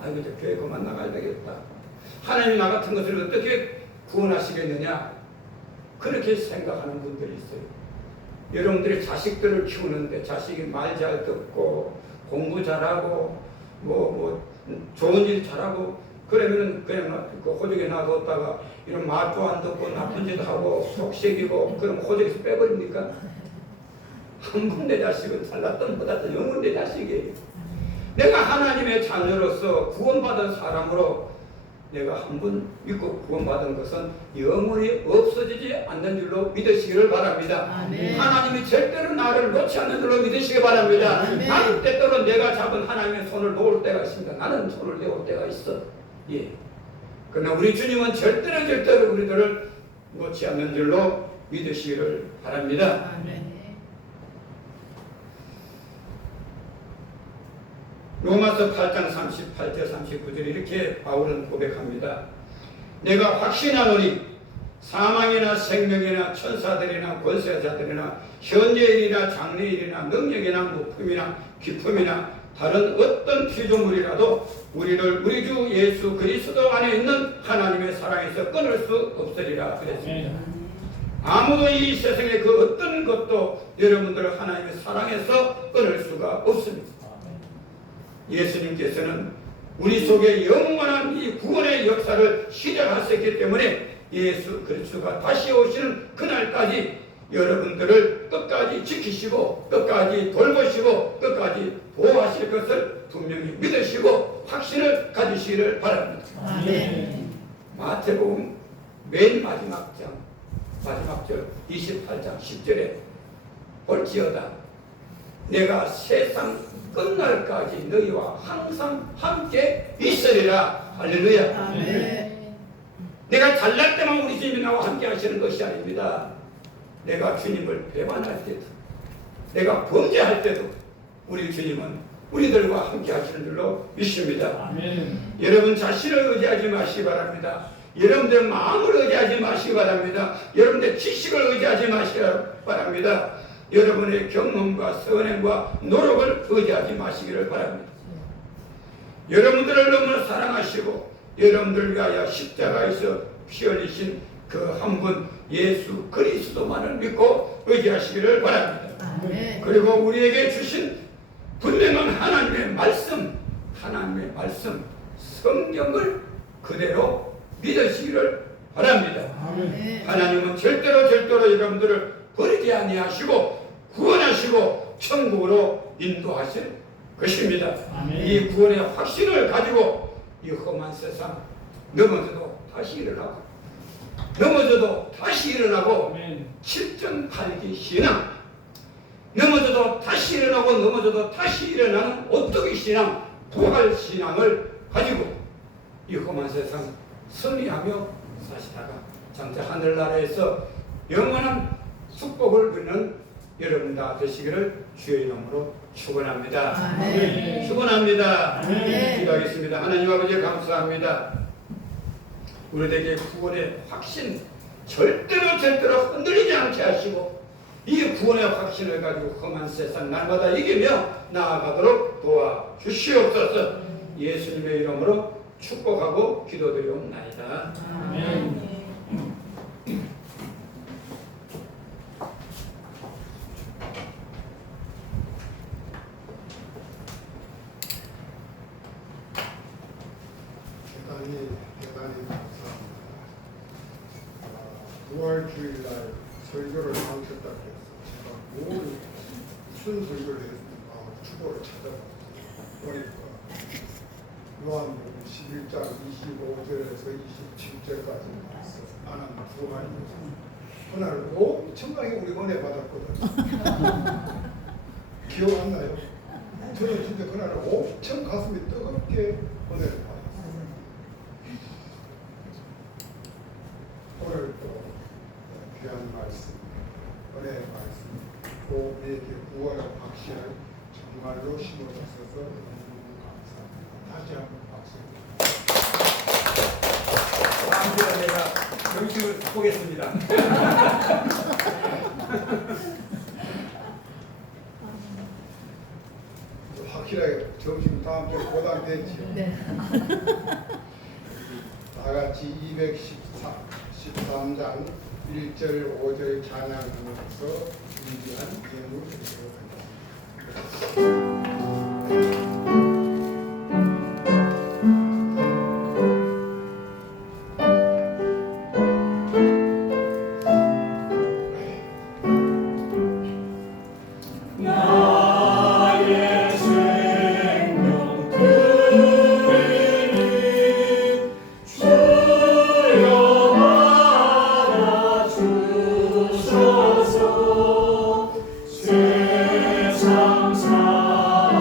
아이고 이제 교회 그만 나가야 되겠다. 하나님 나 같은 것을 어떻게 구원하시겠느냐, 그렇게 생각하는 분들이 있어요. 여러분들이 자식들을 키우는데 자식이 말 잘 듣고 공부 잘하고 좋은 일 잘하고 그러면은 그냥 그 호적에 놔뒀다가 이런 말도 안 듣고 나쁜 짓 하고 속색이고 그럼 호적에서 빼버립니까? 한 번 내 자식은 잘났던 못했던 영원 내 자식이에요. 내가 하나님의 자녀로서 구원받은 사람으로 내가 한 번 믿고 구원받은 것은 영원히 없어지지 않는 줄로 믿으시기를 바랍니다. 아멘. 하나님이 절대로 나를 놓지 않는 줄로 믿으시기 바랍니다. 아멘. 나는 때때로 내가 잡은 하나님의 손을 놓을 때가 있습니다. 나는 손을 내올 때가 있어. 예. 그러나 우리 주님은 절대로 우리들을 놓지 않는 줄로 믿으시기를 바랍니다. 아멘. 로마서 8장 38절 39절 이렇게 바울은 고백합니다. 내가 확신하노니 사망이나 생명이나 천사들이나 권세자들이나 현재일이나 장래일이나 능력이나 높음이나 깊음이나 다른 어떤 피조물이라도 우리를 우리 주 예수 그리스도 안에 있는 하나님의 사랑에서 끊을 수 없으리라 그랬습니다. 아무도 이 세상의 그 어떤 것도 여러분들을 하나님의 사랑에서 끊을 수가 없습니다. 예수님께서는 우리 속에 영원한 이 구원의 역사를 시작하셨기 때문에 예수 그리스도가 다시 오시는 그날까지 여러분들을 끝까지 지키시고 끝까지 돌보시고 끝까지 보호하실 것을 분명히 믿으시고 확신을 가지시기를 바랍니다. 아멘. 마태복음 맨 마지막 절 28장 10절에 볼지어다 내가 세상 끝날까지 너희와 항상 함께 있으리라. 할렐루야. 아멘. 내가 잘날 때만 우리 주님이 나와 함께 하시는 것이 아닙니다. 내가 주님을 배반할 때도 내가 범죄할 때도 우리 주님은 우리들과 함께 하시는 줄로 믿습니다. 아멘. 여러분 자신을 의지하지 마시기 바랍니다. 여러분들 마음을 의지하지 마시기 바랍니다. 여러분들 지식을 의지하지 마시기 바랍니다. 여러분의 경험과 선행과 노력을 의지하지 마시기를 바랍니다. 여러분들을 너무나 사랑하시고 여러분들 위하여 십자가에서 피 흘리신 그 한 분 예수 그리스도만을 믿고 의지하시기를 바랍니다. 아멘. 그리고 우리에게 주신 분명한 하나님의 말씀, 성경을 그대로 믿으시기를 바랍니다. 아멘. 하나님은 절대로 여러분들을 버리지 아니하시고 구원하시고 천국으로 인도하실 것입니다. 아멘. 이 구원의 확신을 가지고 이 험한 세상 넘어져도 다시 일어나고 아멘. 7.8기 신앙, 넘어져도 다시 일어나는 오뚜기 신앙, 부활 신앙을 가지고 이 험한 세상 승리하며 사시다가 장차 하늘나라에서 영원한 축복을 누리는 여러분 다 되시기를 주의 이름으로 축원합니다. 아멘. 축원합니다. 아멘. 기도하겠습니다. 하나님 아버지 감사합니다. 우리에게 구원의 확신 절대로 흔들리지 않게 하시고 이 구원의 확신을 가지고 험한 세상 날마다 이기며 나아가도록 도와주시옵소서. 예수님의 이름으로 축복하고 기도드리옵나이다. 아멘. 대단히 감사합니다. 9월 주일날 설교를 하셨다고 해서 제가 무슨 설교를 했는가 주보를 찾아봤어요. 보니까 요한복음 11장 25절에서 27절까지 나는 부활이었어요. 그날 엄청나게 우리 은혜 받았거든요. 기억 안 나요? 저는 진짜 그날 엄청 가슴이 뜨겁게 은혜를 받았어요. 오늘 또 귀한 말씀, 은혜의 말씀, 또 우리에게 구원의 확신을 정말로 심어주셔서 너무 감사합니다. 다시 한번 박수. 내가 정신을 바꾸겠습니다. 확실하게 점심 다음 주에 보답됐지요. 네. 다 같이 213장 1절 5절 찬양하면서 준비한 예물을 드리도록 하겠습니다. 나의 생명 드리니 주여 받아주소서. 세상 사랑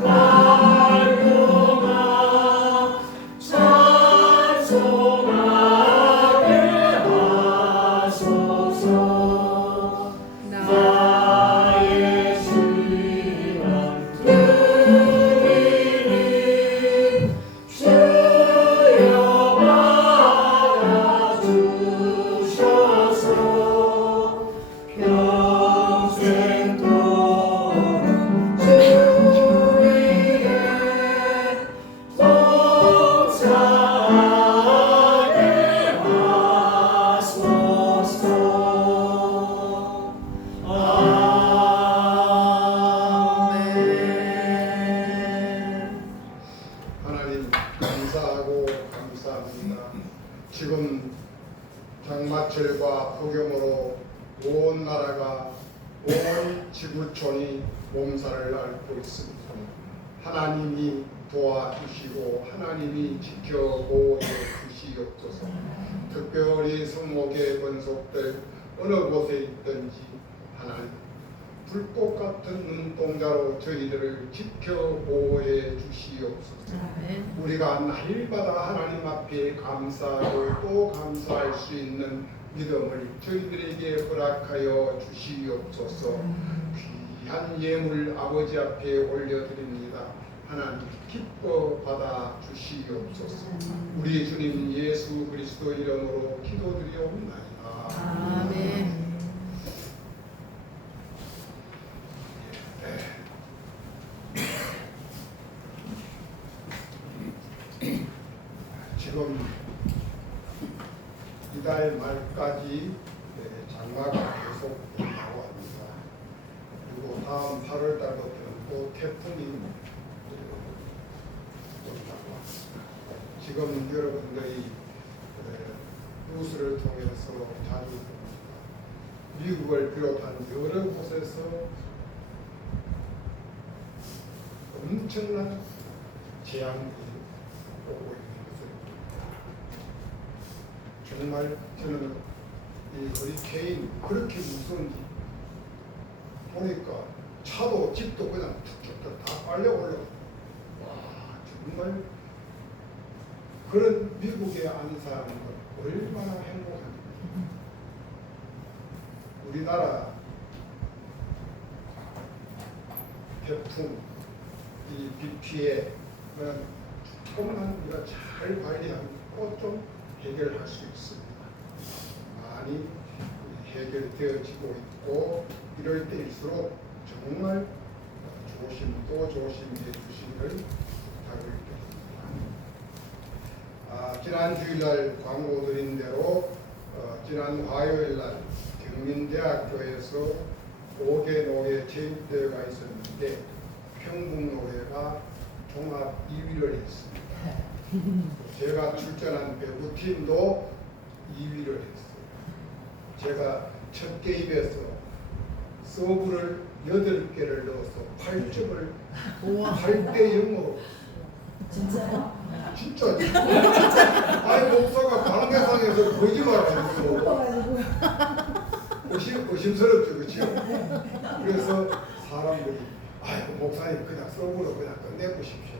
갈망아 찬송하게 하소서. 나의 신앙 드리니 주여 받아주셔서 평생도록 주위에 봉사하게 하소서. 아멘. 하나님 감사하고 감사합니다. 지금 장마철과 폭염으로 온 나라가 온 지구촌이 몸살을 앓고 있습니다. 하나님이 도와주시고 하나님이 지켜보여 주시옵소서. 특별히 성목의 번속들 어느 곳에 있든지 하나님 불꽃 같은 눈동자로 저희들을 지켜보여 주시옵소서. 아멘. 우리가 날마다 하나님 앞에 감사하고 또 감사할 수 있는 믿음을 저희들에게 허락하여 주시옵소서. 귀한 예물 아버지 앞에 올려드립니다. 하나님 기뻐 받아 주시옵소서. 우리 주님 예수 그리스도 이름으로 기도드리옵나이다. 아멘. 지금 이달 11달 말까지 장마가 계속된다고 합니다. 그리고 다음 8월 달부터는 또 태풍이 온다고 합니다. 지금 여러분들이 뉴스를 통해서 자주 봅니다. 미국을 비롯한 여러 곳에서 엄청난 재앙이 오고 있는 것을 봅니다. 정말 저는 이 허리케인 그렇게 무서운지 보니까 차도 집도 그냥 툭툭툭 다 빨려 올라가. 와, 정말 그런 미국에 안 사는 건 얼마나 행복한지. 우리나라 태풍, 이 비 피해 조금만 우리가 잘 관리하면 또 좀 해결할 수 있습니다. 많이 해결되어지고 있고 이럴 때일수록 정말 조심도 조심해 주시기를 부탁드립니다. 지난 주일날 광고 드린 대로 지난 화요일날 경민대학교에서 5개 노예 체육대회가 있었는데 평북노예가 종합 2위를 했습니다. 제가 출전한 배구팀도 2위를 했어요. 제가 첫 게임에서 서브를 8개를 넣어서 8점을 8대 0으로 진짜요? 진짜지. 아니 목사가 관계상에서 거짓말을 했어. 의심스럽죠, 그렇죠? 그래서 사람들이 아이고 목사님 그냥 서브로 그냥 끝내보십시오.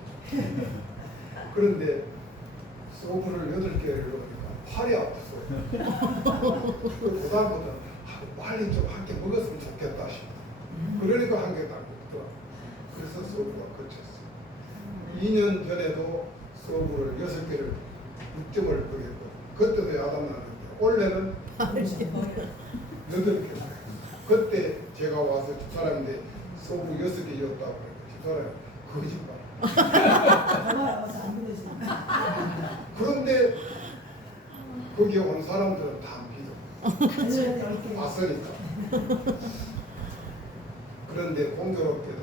그런데 서브를 8개를 넣으니까 팔이 아팠어요. 그다음부터 빨리 좀 한 개 먹었으면 좋겠다 싶어. 그러니까 한 개도 안 먹더라. 그래서 서브가 그쳤어요. 2년 전에도 서브를 6개를 6점을 그렸고 그때도 야단 났는데 원래는 8개. 그때 제가 와서 저 사람인데 서브 6개였다고 그랬고 저 사람이 거짓말. 그런데 거기에 온 사람들은 다 믿어. 왔으니까. 그런데 공교롭게도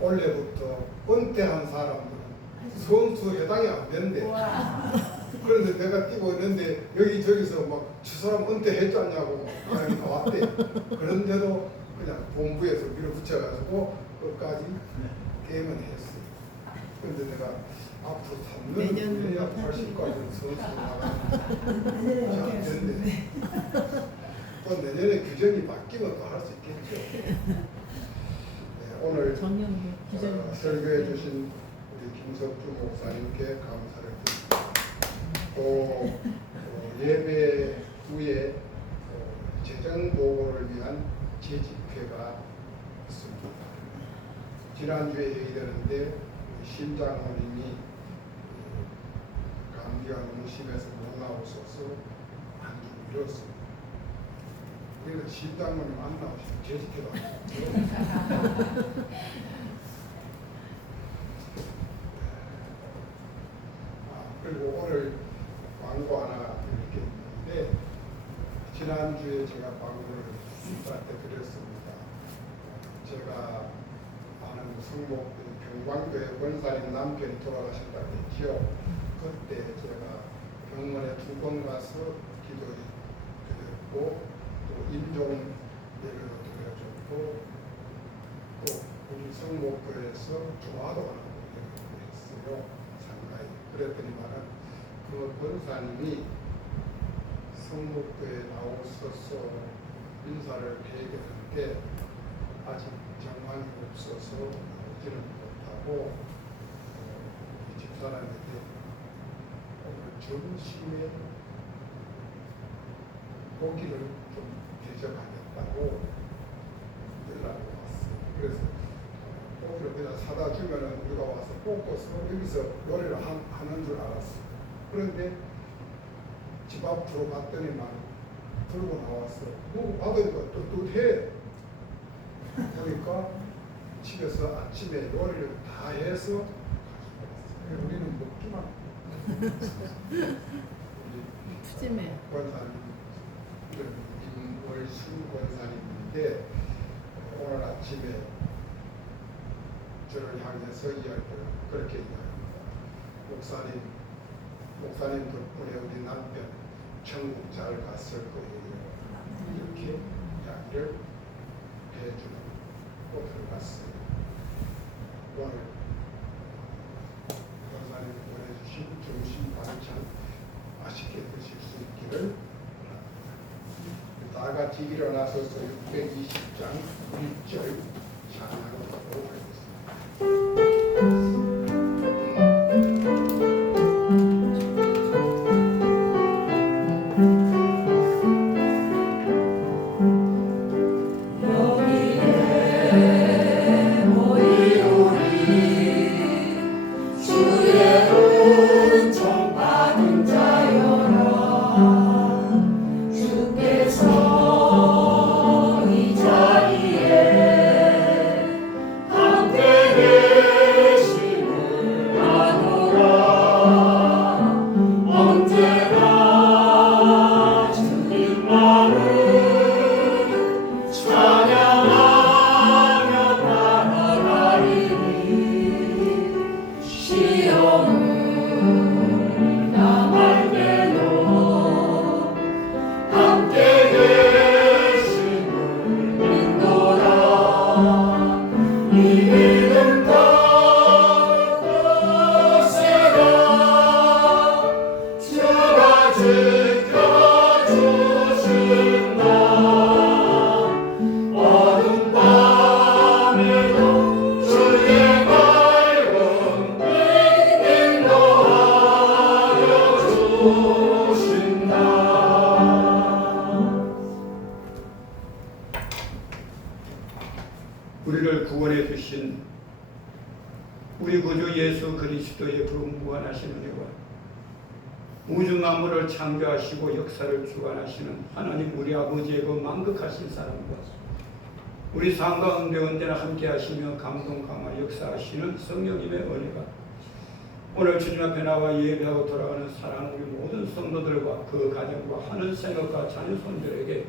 원래부터 은퇴한 사람들은 선수 해당이 안 된대. 그런데 내가 뛰고 있는데 여기저기서 막 저 사람 은퇴했지 않냐고 사람이 나왔대. 그런데도 그냥 본부에서 밀어붙여가지고 끝까지 게임은 했어요. 그런데 내가 앞으로 3년 후에야 80까지 선수로 나가는 안 되는데 또 내년에 규정이 바뀌면 또 할 수 있겠죠. 네, 오늘 설교해 주신 우리 김석주 목사님께 감사를 드립니다. 또 예배 후에 재정 보고를 위한 재집회가 있습니다. 지난주에 얘기되는데 심장원님이 감기가 너무 심해서 못 나오셔서 한 주 미뤘습니다. 그래서 심장원님 안 나오시면 재집회가 그리고 오늘 광고 하나 드리겠는데 지난주에 제가 광고를 인사한테 드렸습니다. 제가 아는 성목 경광교회 권사님 남편이 돌아가셨다고 했지요. 그때 제가 병원에 2번 가서 기도해 드렸고 또 임종 예배도 드려줬고 또 우리 성목교회에서 조화도 하는 예배를 했어요. 상가에. 그랬더니만은 그 권사님이 성목교회에 나오셔서 인사를 해야되는데 아직 정황이 없어서 오지는 못하고 이 집사람에게 오늘 점심에 고기를 좀 대접하겠다고 연락이 왔어요. 그래서 고기를 그냥 사다 주면은 우리가 와서 볶아서 여기서 요리를 하는 줄 알았어요. 그런데 집 앞으로 갔더니만 들고 나왔어. 뭐 받으니까 떳떳해. 그러니까 집에서 아침에 요리를 다 해서 가지고 왔어요. 우리는 먹기만. 우리 푸짐해. 권사님 임월수 권사님인데 오늘 아침에 저를 향해서 이야기를 그렇게 이야기합니다. 목사님 덕분에 우리 남편 천국 잘 갔을 거예요. 이렇게 이야기를 해주는 곳을 갔어요. 오늘 권사님 보내주신 점심 반찬 맛있게 드실 수 있기를 바랍니다. 다 같이 일어나서서 620장 1절 찬양을 하도록 하겠습니다. 우리를 구원해 주신 우리 구주 예수 그리스도의 무한하신 은혜와 우주 만물을 창조하시고 역사를 주관하시는 하나님 우리 아버지의 그 만극하신 사랑과 우리 삶 가운데 언제나 함께 하시며 감동 강화 역사하시는 성령님의 은혜가 오늘 주님 앞에 나와 예배하고 돌아가는 사랑하는 우리 모든 성도들과 그 가정과 하는 생각과 자녀 손들에게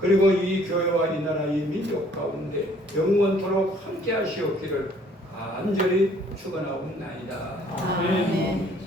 그리고 이 교회와 이 나라 이 민족 가운데 영원토록 함께 하시옵기를 간절히 축원하옵나이다. 아멘.